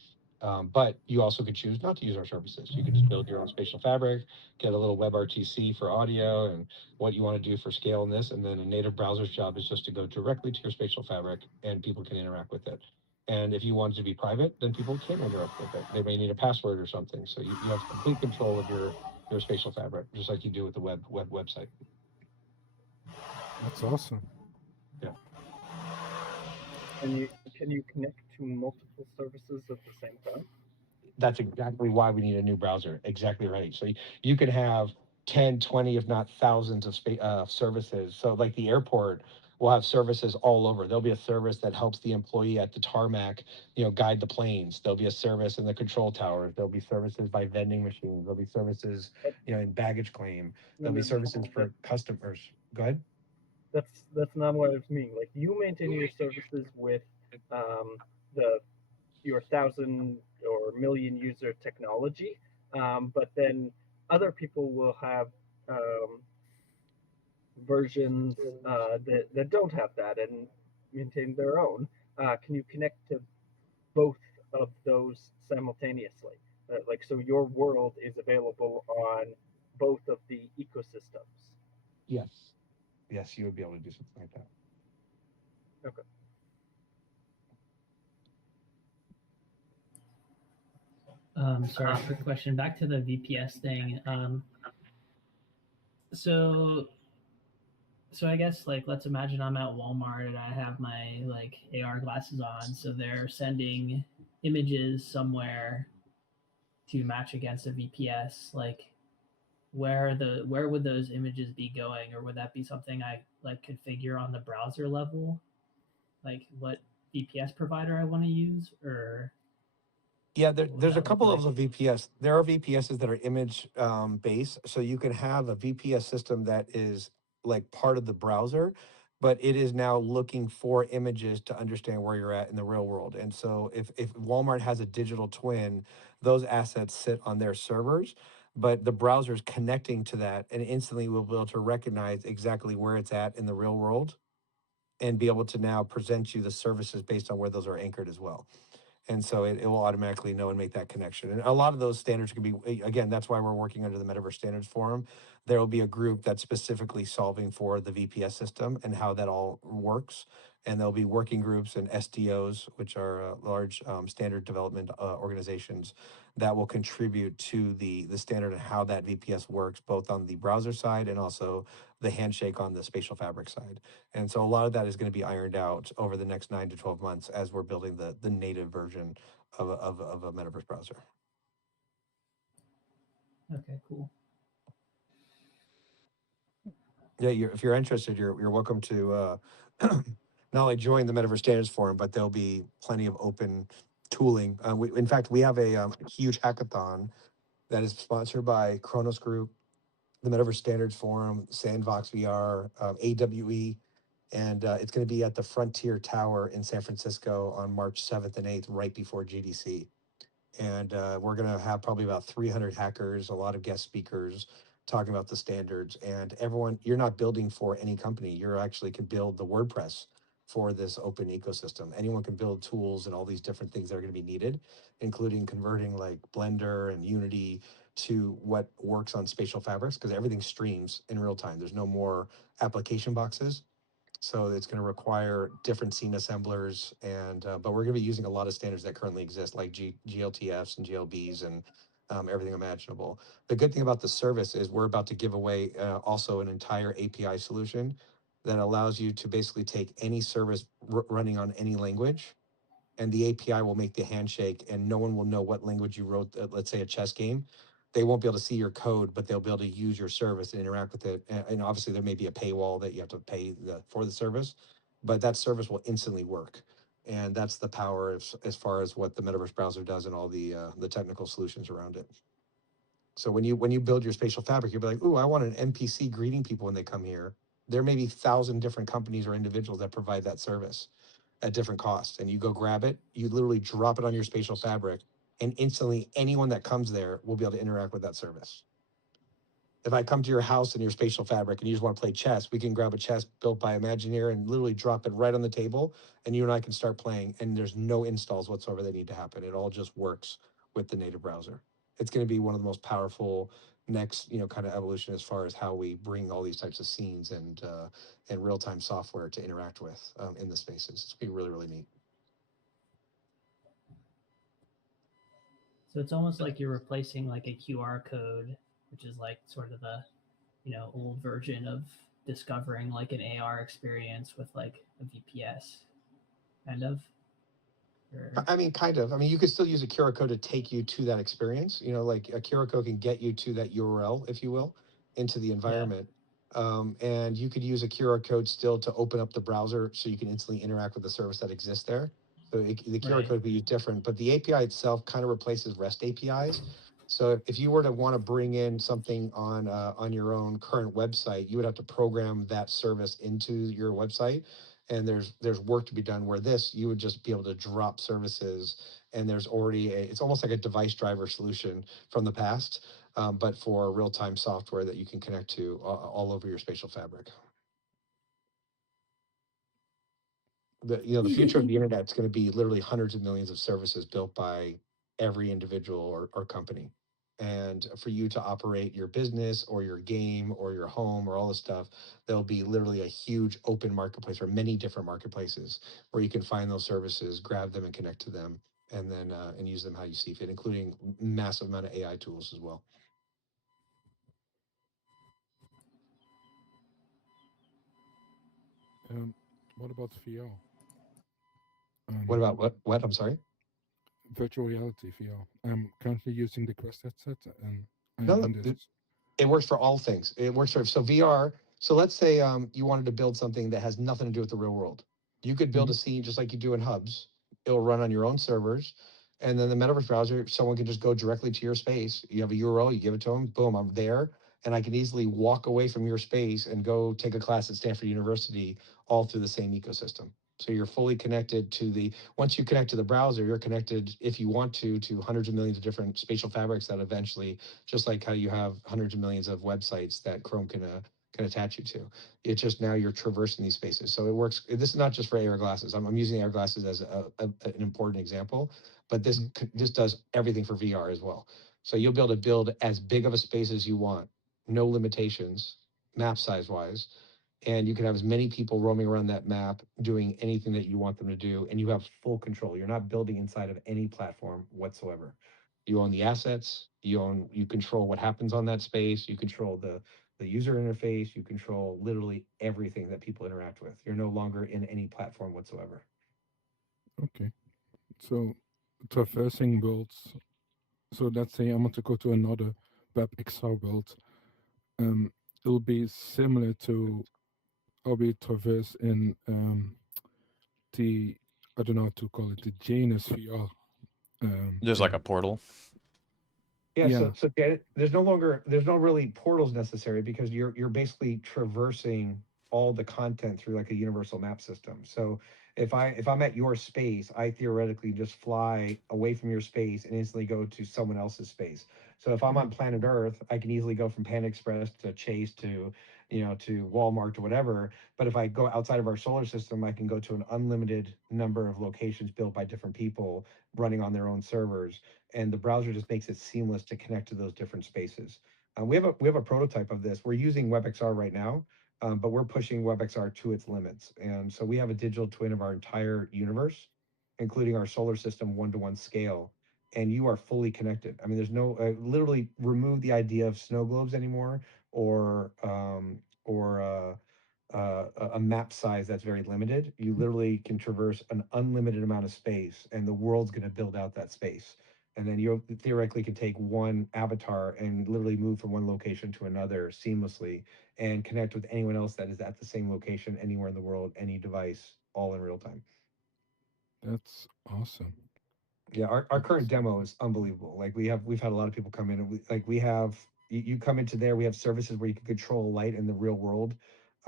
But you also could choose not to use our services. You can just build your own spatial fabric, get a little WebRTC for audio and what you want to do for scale in this. And then a native browser's job is just to go directly to your spatial fabric and people can interact with it. And if you want it to be private, then people can't interact with it. They may need a password or something. So you have complete control of your spatial fabric, just like you do with the website. That's awesome. Yeah. And can you connect to multiple services at the same time? That's exactly why we need a new browser. Exactly right. So you can have 10, 20, if not thousands of services. So like the airport will have services all over. There'll be a service that helps the employee at the tarmac, guide the planes. There'll be a service in the control tower. There'll be services by vending machines. There'll be services, in baggage claim. There'll be services for customers. Go ahead. That's not what I was meaning. Like you maintain your services with the your 1,000 or million user technology, but then other people will have versions that don't have that and maintain their own. Can you connect to both of those simultaneously? Like so, your world is available on both of the ecosystems. Yes. Yes, you would be able to do something like that. Okay. Sorry, quick question. Back to the VPS thing. So I guess like let's imagine I'm at Walmart and I have my like AR glasses on, so they're sending images somewhere to match against a VPS. Like where would those images be going, or would that be something I like configure on the browser level? Like what VPS provider I want to use, or Yeah, what would there's a that look couple like? levels of VPS. There are VPSs that are image based, so you can have a VPS system that is like part of the browser, but it is now looking for images to understand where you're at in the real world. And so if Walmart has a digital twin, those assets sit on their servers, but the browser is connecting to that and instantly will be able to recognize exactly where it's at in the real world and be able to now present you the services based on where those are anchored as well. And so it will automatically know and make that connection. And a lot of those standards can be, again, that's why we're working under the Metaverse Standards Forum. There will be a group that's specifically solving for the VPS system and how that all works. And there'll be working groups and SDOs, which are large standard development organizations that will contribute to the standard and how that VPS works, both on the browser side and also the handshake on the spatial fabric side. And so a lot of that is going to be ironed out over the next 9 to 12 months as we're building the native version of a metaverse browser. Okay, cool. Yeah, if you're interested, you're welcome to not only join the Metaverse Standards Forum, but there'll be plenty of open tooling. In fact, we have a huge hackathon that is sponsored by Kronos Group, the Metaverse Standards Forum, Sandbox VR, AWE, and it's going to be at the Frontier Tower in San Francisco on March 7th and 8th, right before GDC. And we're going to have probably about 300 hackers, a lot of guest speakers talking about the standards. And everyone, you're not building for any company. You're actually can build the WordPress for this open ecosystem. Anyone can build tools and all these different things that are going to be needed, including converting like Blender and Unity to what works on spatial fabrics, because everything streams in real time. There's no more application boxes. So it's going to require different scene assemblers, and but we're going to be using a lot of standards that currently exist, like GLTFs and GLBs and everything imaginable. The good thing about the service is we're about to give away also an entire API solution that allows you to basically take any service running on any language, and the API will make the handshake, and no one will know what language you wrote. Let's say a chess game, they won't be able to see your code, but they'll be able to use your service and interact with it. And obviously, there may be a paywall that you have to pay for the service, but that service will instantly work. And that's the power as far as what the Metaverse browser does and all the technical solutions around it. So when you build your spatial fabric, you'll be like, "Ooh, I want an NPC greeting people when they come here." There may be 1,000 different companies or individuals that provide that service at different costs, and you go grab it, you literally drop it on your spatial fabric, and instantly anyone that comes there will be able to interact with that service. If I come to your house in your spatial fabric and you just want to play chess, we can grab a chess built by Imagineer and literally drop it right on the table, and you and I can start playing, and there's no installs whatsoever that need to happen. It all just works with the native browser. It's going to be one of the most powerful next, kind of evolution as far as how we bring all these types of scenes and real-time software to interact with in the spaces. It's going to be really, really neat. So it's almost like you're replacing like a QR code, which is like sort of the old version of discovering like an AR experience with like a VPS, kind of. Or I mean, kind of. I mean, you could still use a QR code to take you to that experience. Like a QR code can get you to that URL, if you will, into the yeah, environment. And you could use a QR code still to open up the browser so you can instantly interact with the service that exists there. So the QR right. code would be different, but the API itself kind of replaces REST APIs. So if you were to want to bring in something on your own current website, you would have to program that service into your website, and there's work to be done where this you would just be able to drop services, and there's already it's almost like a device driver solution from the past, but for real-time software that you can connect to all over your spatial fabric. The future of the internet is going to be literally hundreds of millions of services built by every individual or company. And for you to operate your business or your game or your home or all this stuff, there'll be literally a huge open marketplace or many different marketplaces where you can find those services, grab them, and connect to them and then and use them how you see fit, including massive amount of AI tools as well. What about VR? What about what? I'm sorry. Virtual reality VR. I'm currently using the Quest headset, and I am No, in this. it works for all things. It works for so VR. So let's say you wanted to build something that has nothing to do with the real world. You could build a scene just like you do in hubs. It'll run on your own servers, and then the metaverse browser, someone can just go directly to your space. You have a URL, you give it to them, boom, I'm there, and I can easily walk away from your space and go take a class at Stanford University, all through the same ecosystem. So you're fully connected to the. Once you connect to the browser, you're connected, if you want to hundreds of millions of different spatial fabrics that eventually, just like how you have hundreds of millions of websites that Chrome can attach you to. It's just now you're traversing these spaces. So it works. This is not just for AR glasses. I'm using AR glasses as an important example, but this does everything for VR as well. So you'll be able to build as big of a space as you want, no limitations, map size wise, and you can have as many people roaming around that map doing anything that you want them to do, and you have full control. You're not building inside of any platform whatsoever. You own the assets, you control what happens on that space, you control the user interface, you control literally everything that people interact with. You're no longer in any platform whatsoever. Okay. So traversing worlds. So let's say I want to go to another WebXR world. It'll be similar to how we traverse in the, I don't know how to call it, the Janus VR. Just like thing. a portal. Yeah, Yeah. so there's no really portals necessary, because you're basically traversing all the content through like a universal map system. So if I'm at your space, I theoretically just fly away from your space and instantly go to someone else's space. So if I'm on planet Earth, I can easily go from Panda Express to Chase to, to Walmart or whatever. But if I go outside of our solar system, I can go to an unlimited number of locations built by different people running on their own servers, and the browser just makes it seamless to connect to those different spaces. We have a prototype of this. We're using WebXR right now, but we're pushing WebXR to its limits. And so we have a digital twin of our entire universe, including our solar system one-to-one scale. And you are fully connected. I mean, there's no literally remove the idea of snow globes anymore, or a map size that's very limited. You literally can traverse an unlimited amount of space, and the world's going to build out that space. And then you theoretically can take one avatar and literally move from one location to another seamlessly and connect with anyone else that is at the same location anywhere in the world, any device, all in real time. That's awesome. Yeah, our current demo is unbelievable. Like we've had a lot of people come in, and we have you come into there. We have services where you can control light in the real world.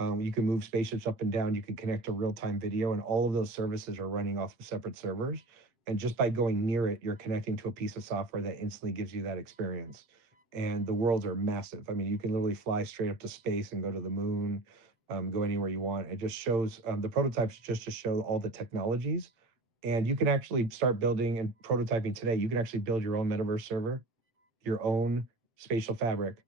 You can move spaceships up and down. You can connect to real-time video, and all of those services are running off of separate servers. And just by going near it, you're connecting to a piece of software that instantly gives you that experience. And the worlds are massive. I mean, you can literally fly straight up to space and go to the moon, go anywhere you want. It just shows the prototypes just to show all the technologies, and you can actually start building and prototyping today. You can actually build your own metaverse server, your own spatial fabric,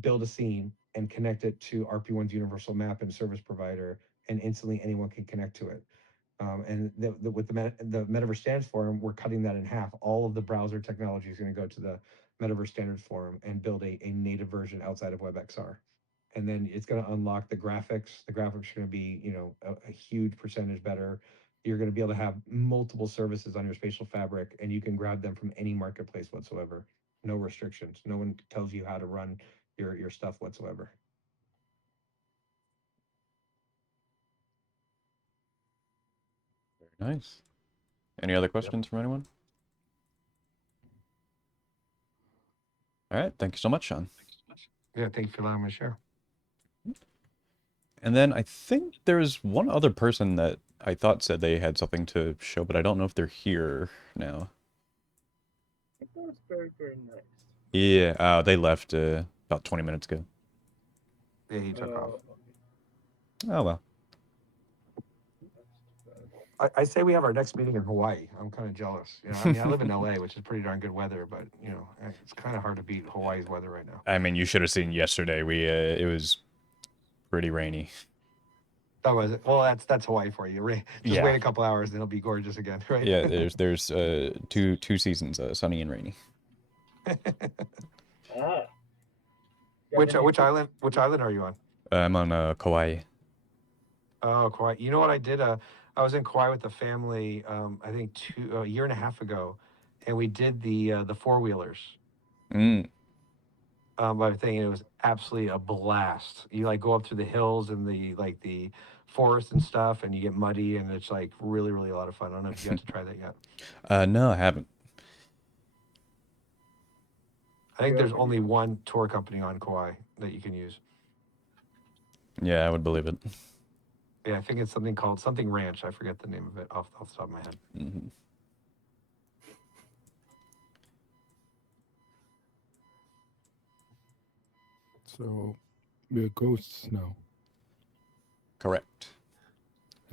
build a scene, and connect it to RP1's universal map and service provider, and instantly anyone can connect to it. And with the Metaverse Standards Forum, we're cutting that in half. All of the browser technology is going to go to the Metaverse Standards Forum and build a native version outside of WebXR. And then it's going to unlock the graphics. The graphics are going to be, a huge percentage better. You're going to be able to have multiple services on your spatial fabric, and you can grab them from any marketplace whatsoever. No restrictions. No one tells you how to run your stuff whatsoever. Very nice. Any other questions from anyone? All right. Thank you so much, Sean. Yeah, thank you for allowing me to share. And then I think there's one other person that I thought said they had something to show, but I don't know if they're here now. I think that was very, very nice. Yeah, they left about 20 minutes ago. Yeah, he took off. Oh, well. I say we have our next meeting in Hawaii. I'm kind of jealous. I mean, I live in LA, which is pretty darn good weather, but it's kind of hard to beat Hawaii's weather right now. I mean, you should have seen yesterday. It was pretty rainy. That was it. Well, that's Hawaii for you. Just Yeah. wait a couple hours, and it'll be gorgeous again, right? Yeah, there's two seasons, sunny and rainy. Ah. Which island? Which island are you on? I'm on Kauai. Oh, Kauai. You know what I did? I was in Kauai with the family. I think a year and a half ago, and we did the 4-wheelers. Mm. But I think it was absolutely a blast. You like go up through the hills and the forest and stuff, and you get muddy, and it's like really, really a lot of fun. I don't know if you got to try that yet. No, I haven't. I think there's only one tour company on Kauai that you can use. Yeah, I would believe it. Yeah, I think it's something called something Ranch. I forget the name of it off the top of my head. Mm-hmm. So we're ghosts now. Correct.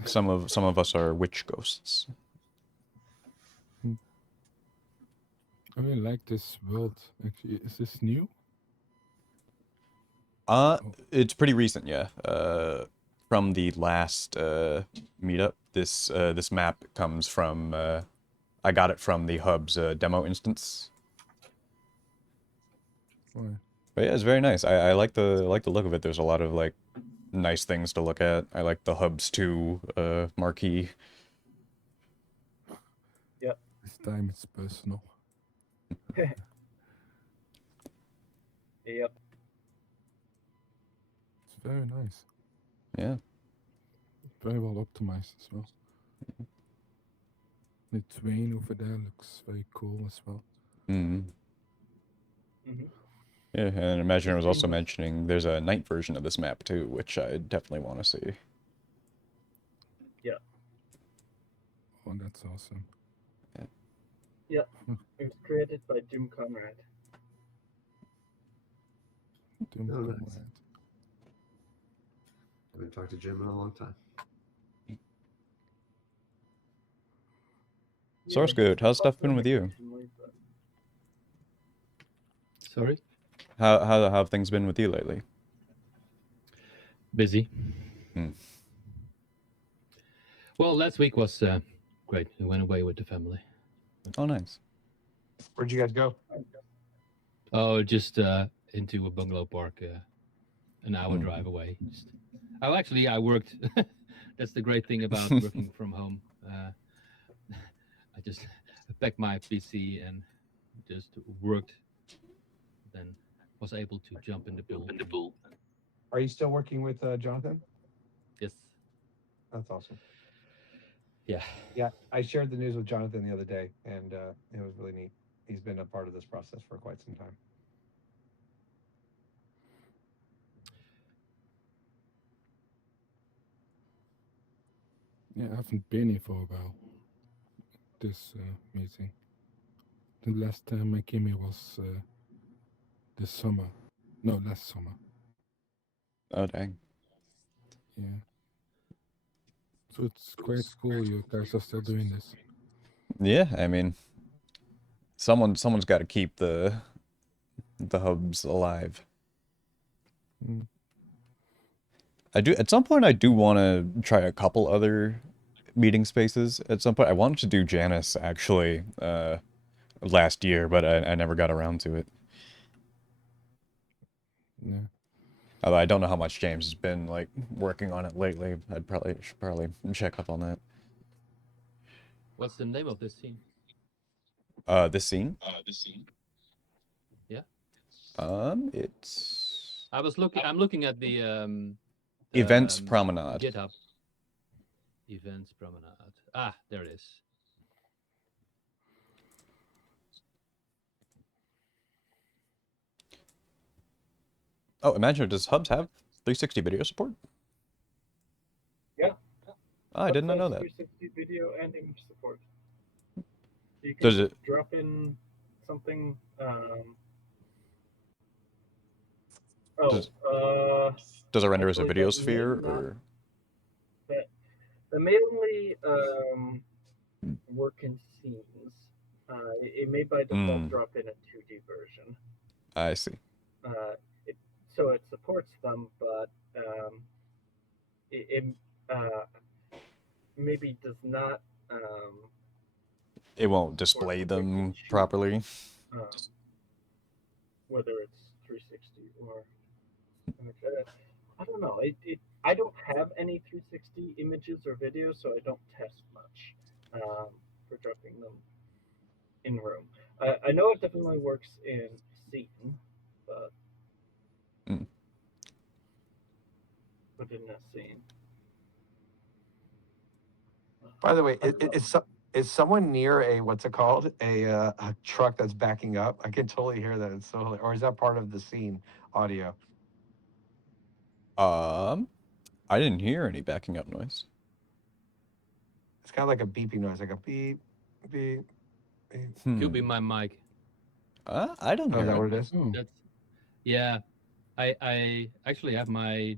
Some of us are witch ghosts. I really like this world. Actually, is this new? It's pretty recent, yeah. From the last meetup, this map comes from I got it from the hub's demo instance. Why? But yeah, it's very nice. I like the look of it. There's a lot of like nice things to look at. I like the hub's 2 marquee. Yep. This time it's personal. Yep. It's very nice. Yeah. Very well optimized as well. The terrain over there looks very cool as well. Mm-hmm. Mm-hmm. Yeah, and Imaginer was also mentioning there's a night version of this map too, which I definitely want to see. Yeah. Oh, that's awesome. Yeah. It was created by Jim Conrad. Jim Oh, nice. Conrad. I haven't talked to Jim in a long time. Source Code, how's stuff been with you? Sorry? How have things been with you lately? Busy. Hmm. Well, last week was great. We went away with the family. Oh, nice. Where'd you guys go? Oh, just into a bungalow park, an hour drive away. I worked. That's the great thing about working from home. I just packed my PC and just worked. Then was able to jump in the pool. Are you still working with Jonathan? Yes. That's awesome. Yeah. Yeah, I shared the news with Jonathan the other day, and it was really neat. He's been a part of this process for quite some time. Yeah, I haven't been here for a while. This meeting. The last time I came here was this summer. No, last summer. Oh, dang. Yeah. So it's quite cool you guys are still doing this. Yeah, I mean, someone's got to keep the hubs alive. Mm. At some point I do want to try a couple other meeting spaces. At some point I wanted to do Janus actually last year, but I never got around to it. Yeah. Although I don't know how much James has been like working on it lately. Should probably check up on that. What's the name of this scene? This scene? Yeah. It's. I'm looking at the Events Promenade. GitHub. Events Promenade. Ah, there it is. Oh, imagine, does Hubs have 360 video support? Yeah. Oh, I did not know that. 360 video and image support. You can Does it drop in something. does it render as a actually, video that sphere may not- or? That may only work in scenes. It may by default drop in a 2D version. I see. So it supports them, but maybe does not It won't display them shoot, properly. whether it's 360 or I don't know. I don't have any 360 images or videos, so I don't test much for dropping them in room. I know it definitely works in scene, but Mm. in a scene. By the way, is someone near a what's it called a truck that's backing up? I can totally hear that. It's so, or is that part of the scene audio? I didn't hear any backing up noise. It's kind of like a beeping noise, like a beep, beep, beep. Could be my mic. I don't Oh, hear is that it. what it is? Oh, That's yeah. I actually have my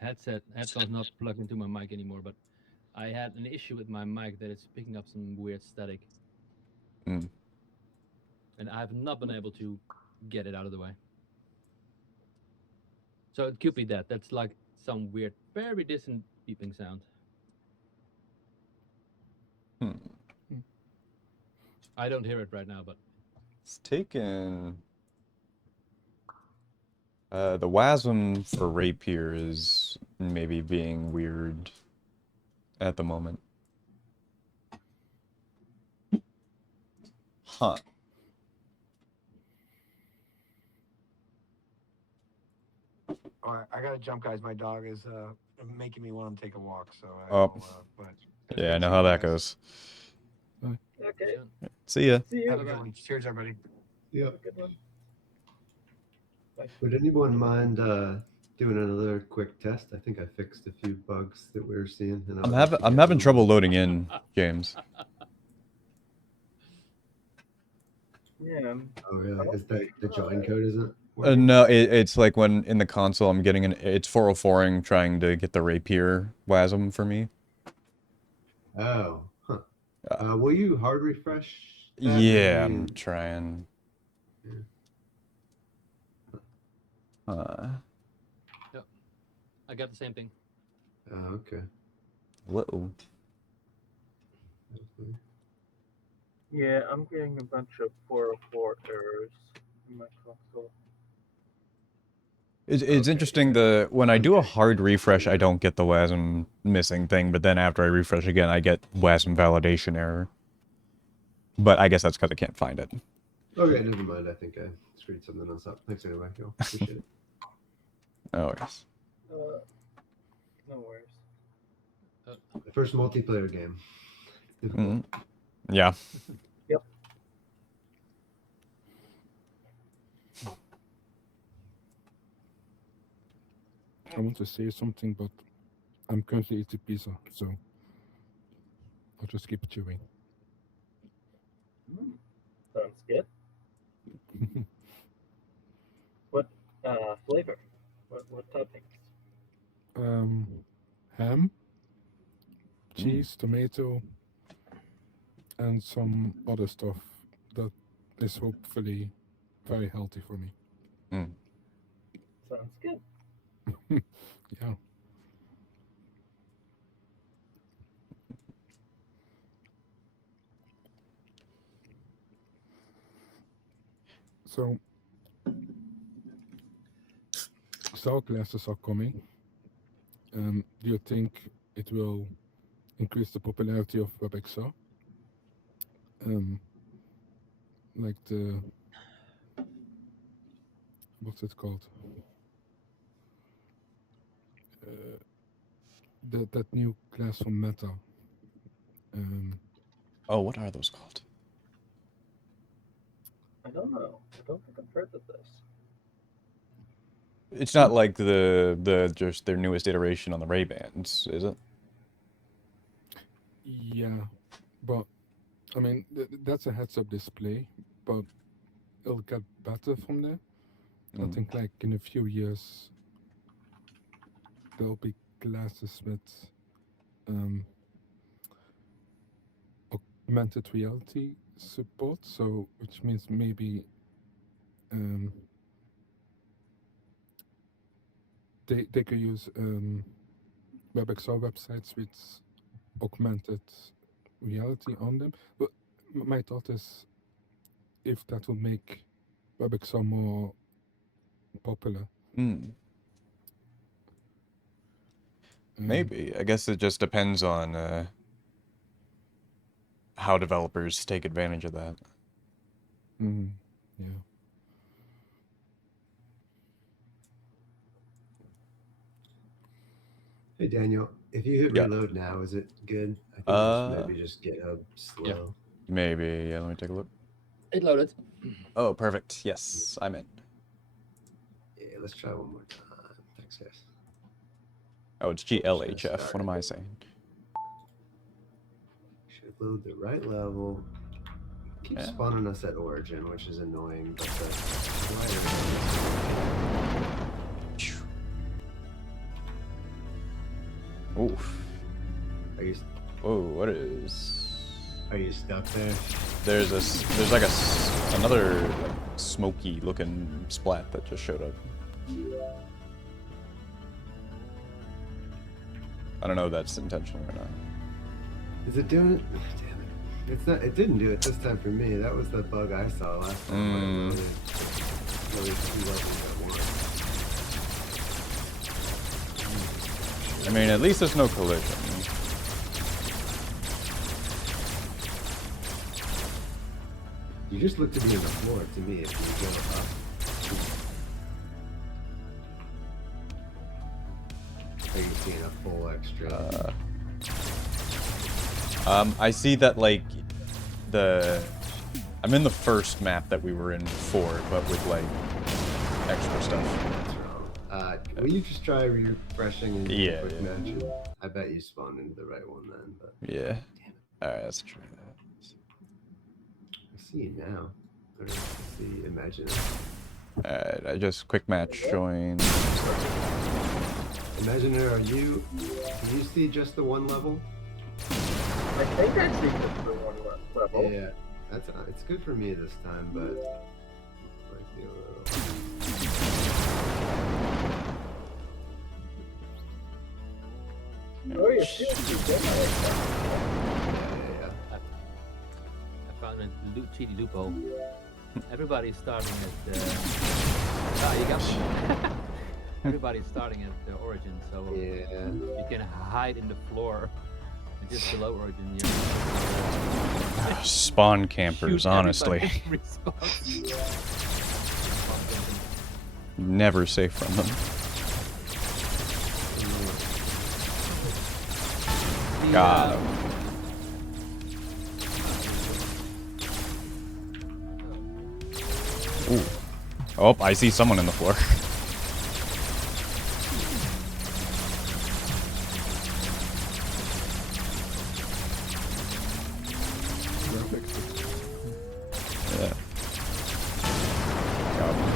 headphones not plugged into my mic anymore, but I had an issue with my mic that it's picking up some weird static, Mm. and I have not been able to get it out of the way. So it could be that. That's like some weird, very distant beeping sound. Hmm. I don't hear it right now, but It's taken. The WASM for Rapier is maybe being weird at the moment. Huh. All right, I gotta jump, guys. My dog is making me want to take a walk. So but Yeah, I know see how you that guys. goes. Okay. See ya. See you. Have a good one. Cheers, everybody. Yeah. Have a good one. Bye. Would anyone mind doing another quick test? I think I fixed a few bugs that we were seeing. And I'm having trouble loading in, James. Yeah. Oh, really? Is that the join code, isn't No, it's like when in the console I'm getting it's 404ing trying to get the Rapier WASM for me. Oh, huh. Will you hard refresh that? Yeah, Maybe- I'm trying. Yeah. yep, I got the same thing. Oh, okay. Whoa. Yeah, I'm getting a bunch of 404 errors in my console. It's Okay, interesting, yeah. when I do a Okay. hard refresh, I don't get the WASM missing thing, but then after I refresh again, I get WASM validation error. But I guess that's because I can't find it. Okay, never mind. I think I screwed something else up. Thanks anyway, y'all. Appreciate it. Oh, yes. No worries. My first multiplayer game. Mm. Yeah. Yep. I want to say something, but I'm currently eating pizza, so I'll just keep chewing. Sounds good. What flavor? What toppings? Ham, cheese, tomato, and some other stuff that is hopefully very healthy for me. Mm. Sounds good. Yeah. So, star classes are coming. Do you think it will increase the popularity of WebXR? Like what's it called? That new class from Meta. Oh, what are those called? I don't know. I don't think I've heard of this. It's not like the just their newest iteration on the Ray-Bans, is it? Yeah, but I mean that's a heads-up display, but it'll get better from there. I Mm. think like in a few years there'll be glasses with augmented reality support, so which means maybe they could use WebXR websites with augmented reality on them. But my thought is if that will make WebXR more popular. Hmm. Um, Maybe. I guess it just depends on how developers take advantage of that. Yeah. Hey Daniel, if you hit Yeah. reload now, is it good? I think it's maybe just GitHub slow. Maybe. Yeah, let me take a look. It loaded. Oh, perfect. Yes, I'm in. Yeah, let's try one more time. Thanks, guys. Oh, it's GLHF. What am I saying? Should load the right level. Keep Yeah. spawning us at origin, which is annoying, but the Oof. Are you? Whoa, what is? Are you stuck there? There's like another like, smoky looking splat that just showed up. I don't know if that's intentional or not. Is it doing it? Damn it! It's not. It didn't do it this time for me. That was the bug I saw last time. When I loaded 2 levels at once. I mean, at least there's no collision. You just look to be on the floor to me if you go up. Are you seeing a full extra? I see that like I'm in the first map that we were in before, but with like extra stuff. That's wrong. Will you just try refreshing and do a quick match? I bet you spawned into the right one then. But yeah. Alright, let's try that. I see you now. I don't see Imagine. Alright, I just quick match join. Imaginer, do you see just the one level? I think I see just the one level. Yeah, it's good for me this time, but might be a little. Oh, your shield is good. Yeah. I found a cheaty loophole. Everybody's starting at the. Ah, you got me. Everybody's starting at the origin, so you can hide in the floor. Just below origin. Spawn campers, honestly. Never safe from them. Got him. Ooh. Oh, I see someone in the floor. Yeah.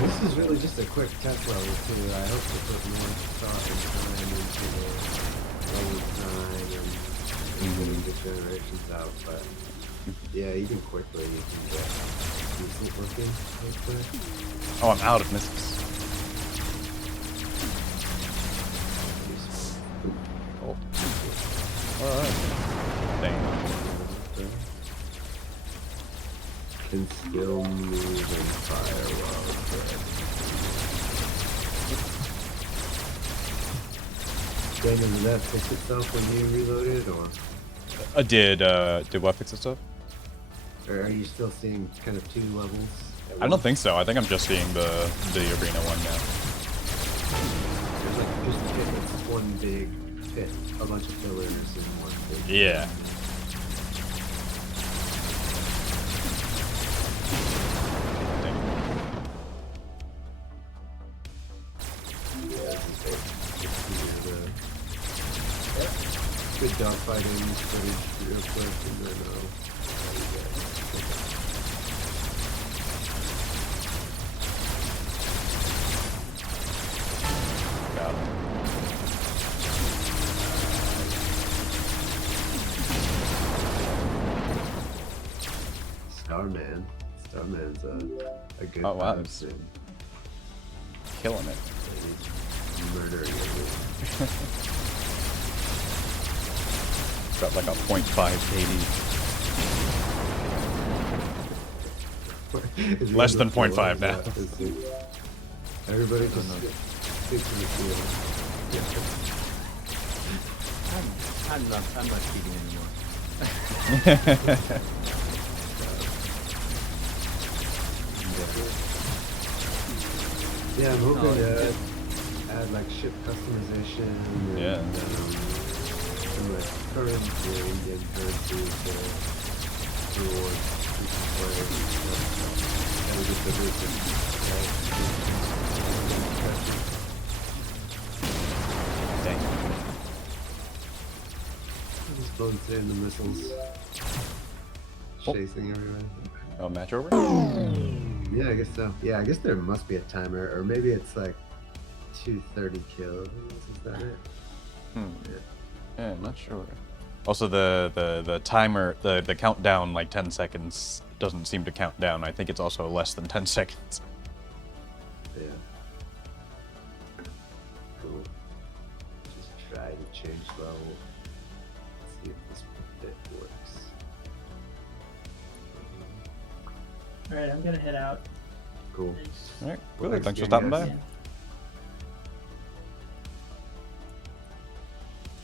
This is really just a quick test level too. I hope to put more thought and time into the level time and getting the generations out, but yeah, even quickly you can get decent looking real quick. Oh, I'm out of misses. Oh. Dang. Can still move and fire while dead. Daniel, did that fix itself when you reloaded, or? Did what fix itself? Or are you still seeing kind of 2 levels? I don't think so. I think I'm just seeing the arena one now. There's like just it's one big pit, a bunch of pillars in one big. Yeah. Good dogfighting footage real quick, and then Got him. Starman's a good. Oh wow, person. Killing it. Murdering everyone. got like a 0.5 KD. Is he Less on than the floor? 0.5 Is now. that- is he- Everybody just stick to the field. I'm not cheating anymore. Yeah, I'm hoping to add like ship customization and Yeah. some like currency, in-game currency to reward future players and stuff. That would get the boost Dang. Just bouncing the missiles. Chasing everyone. Oh, match over? Yeah, I guess so. Yeah, I guess there must be a timer, or maybe it's like 230 kills. Is that it? Yeah, I'm not sure. Also, the timer, the countdown, like 10 seconds, doesn't seem to count down. I think it's also less than 10 seconds. Yeah. Cool. Just try to change level. See if this bit works. All right, I'm gonna head out. Cool. All right, Well, cool. Thanks for again, stopping guys. by.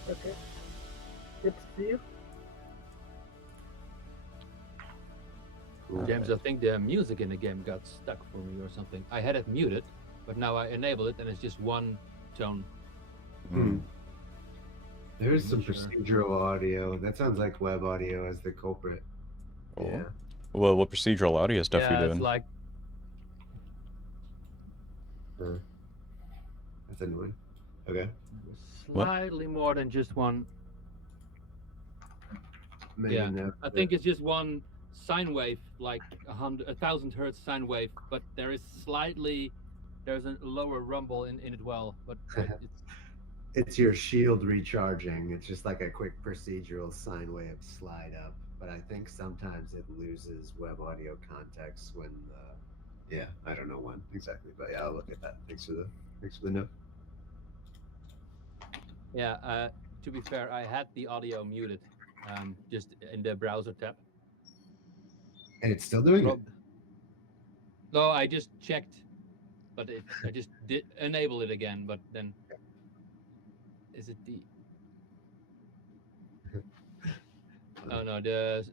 Yeah. Okay. Good to see you. Cool. James, I think the music in the game got stuck for me or something. I had it muted, but now I enable it and it's just one tone. There's some Sure. procedural audio. That sounds like web audio as the culprit. Cool. Yeah. Well, what procedural audio stuff yeah, you doing? it's like That's annoying. Okay. slightly more than just one. Maybe Yeah, now. I think it's just one sine wave, like 1,000 hertz sine wave, but there's a lower rumble in it well, but it's It's your shield recharging. It's just like a quick procedural sine wave slide up. But I think sometimes it loses web audio context when yeah, I don't know when exactly, but yeah, I'll look at that. Thanks for the note. yeah. To be fair, I had the audio muted, just in the browser tab. And it's still doing it. No, I just checked, but I just did enable it again. But then, is it the? Oh no, the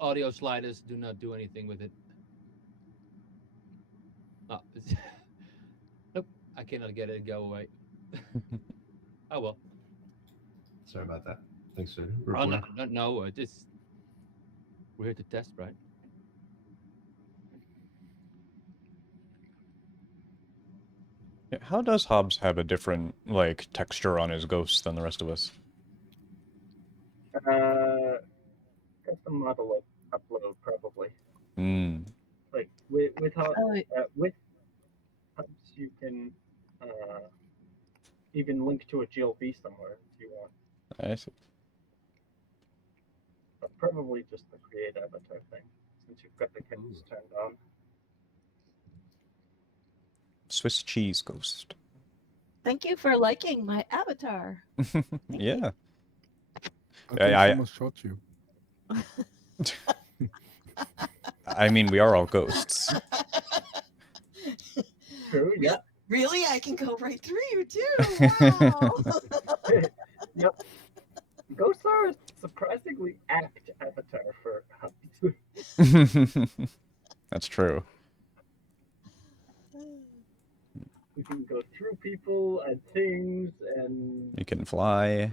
audio sliders do not do anything with it. Oh, nope, I cannot get it to go away. Oh well. Sorry about that. Thanks for Oh reporting. no, it's we're here to test, right? Yeah, how does Hobbs have a different, like, texture on his ghosts than the rest of us? Custom model upload probably. Hmm. Like with Hubs, you can even link to a GLB somewhere if you want. I see. But probably just the create avatar thing, since you've got the cameras turned on. Swiss cheese ghost. Thank you for liking my avatar. Yeah. I think I- someone shot you. I mean, we are all ghosts. True, yeah. Really? I can go right through you too. Wow. Yep. Ghosts are a surprisingly apt avatar for Hubs. That's true. You can go through people and things and You can fly.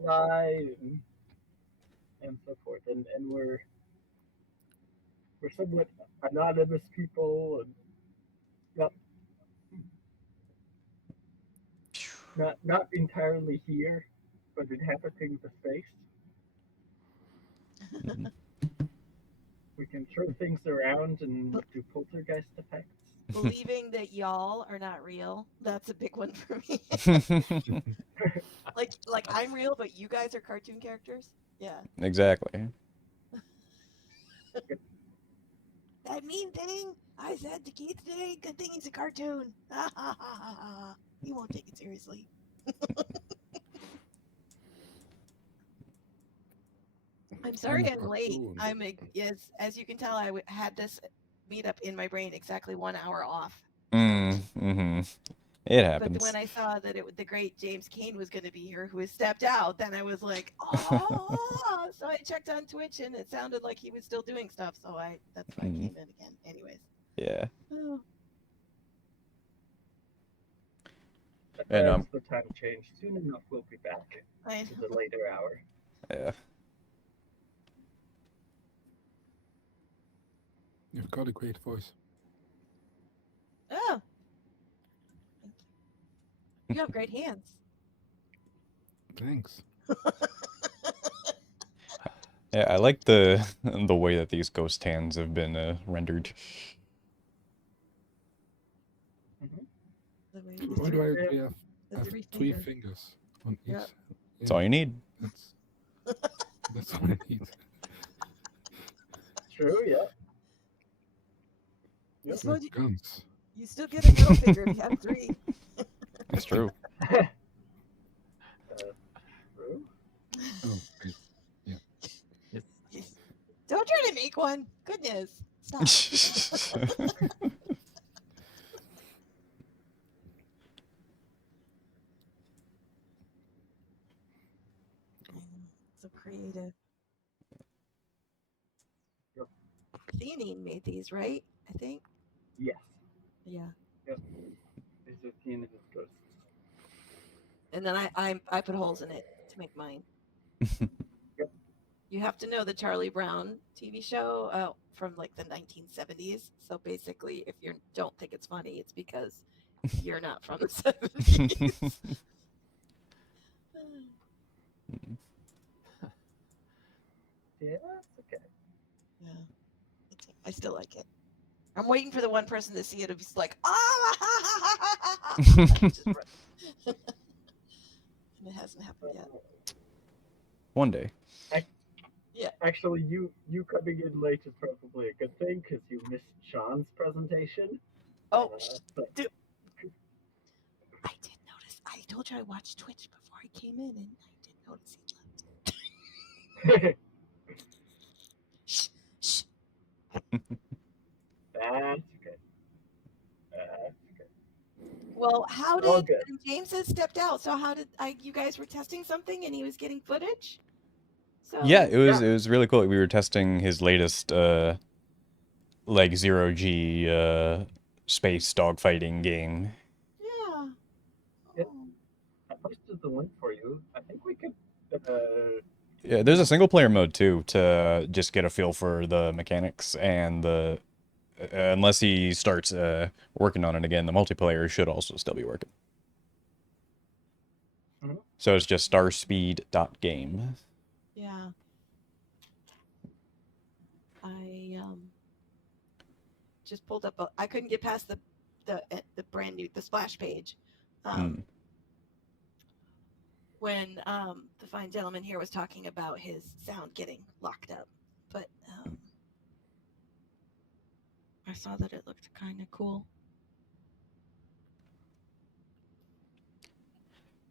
fly and so forth. And we're somewhat anonymous people and not entirely here, but inhabiting the space. We can throw things around and do poltergeist effects. Believing that y'all are not real, that's a big one for me. like I'm real, but you guys are cartoon characters? Yeah. Exactly. That mean thing I said to Keith today, good thing he's a cartoon. He won't take it seriously. I'm sorry And I'm late. cartoons. As you can tell, had this meetup in my brain exactly 1 hour off. Mm-hmm. It But happens. when I saw that the great James Cain was going to be here, who has stepped out, then I was like, oh! So I checked on Twitch, and it sounded like he was still doing stuff. So that's why I came in again. Anyways. Yeah. Oh. And The time change. Soon enough, we'll be back. To the later hour. Yeah. You've got a great voice. Oh. You have great hands. Thanks. Yeah, I like the way that these ghost hands have been rendered. Why do I have three fingers. fingers on each? Yep. That's all you need. That's all I need. True, yeah. It's like guns. You still get a middle finger if you have 3. It's true. True. Oh, wait. Yeah. Don't try to make one. Goodness. Stop. So creative. Yep. Theanine made these, right? I think. Yes. Yeah. Yep. These are Theanine ghosts. And then I put holes in it to make mine. Yep. You have to know the Charlie Brown TV show from like the 1970s. So basically, if you don't think it's funny, it's because you're not from the 70s. Yeah, it's okay. Yeah. I still like it. I'm waiting for the one person to see it and be like, ah! And it hasn't happened yet. One day. Yeah. Actually, you coming in late is probably a good thing because you missed Sean's presentation. Oh, dude. I did notice. I told you I watched Twitch before I came in, and I did notice he left. Shh, shh. That's okay. That's okay. Well, how All did good. James has stepped out? So how did you guys were testing something and he was getting footage? So Yeah, it was really cool. We were testing his latest like 0G space dogfighting game. Yeah. Yep. I posted the link for you. I think we could. Yeah, there's a single player mode too to just get a feel for the mechanics and the unless he starts working on it again, the multiplayer should also still be working. Mm-hmm. So it's just starspeed.game. Yeah. I just pulled up. I couldn't get past the brand new splash page. When the fine gentleman here was talking about his sound getting locked up, but I saw that it looked kind of cool.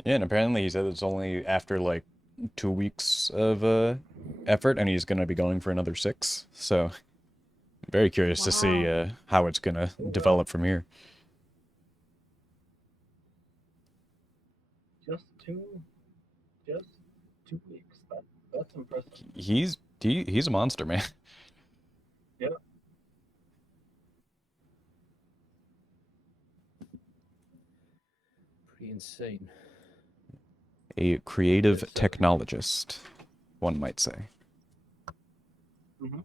Yeah, and apparently he said it's only after like 2 weeks of effort, and he's gonna be going for another 6. So very curious to see how it's gonna develop from here. Just two weeks. That's impressive. He's a monster, man. Yeah. Pretty insane. A creative technologist, one might say. Mm-hmm.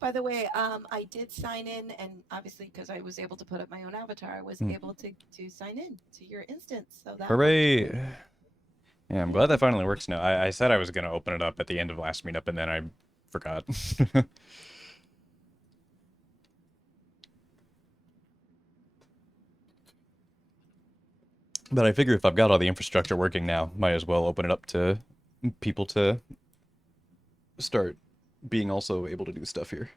By the way, I did sign in, and obviously because I was able to put up my own avatar, I was able to sign in to your instance. So that Hooray! Yeah, I'm glad that finally works now. I said I was gonna open it up at the end of last meetup, and then I forgot. But I figure if I've got all the infrastructure working now, might as well open it up to people to start being also able to do stuff here.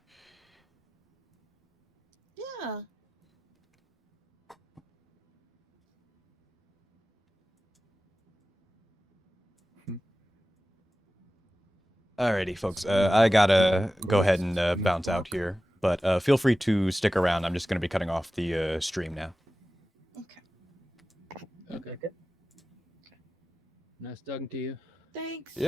Yeah. Alrighty, folks. I gotta go ahead and bounce out here, but feel free to stick around. I'm just gonna be cutting off the stream now. Okay. Okay. Nice talking to you. Thanks. Yeah.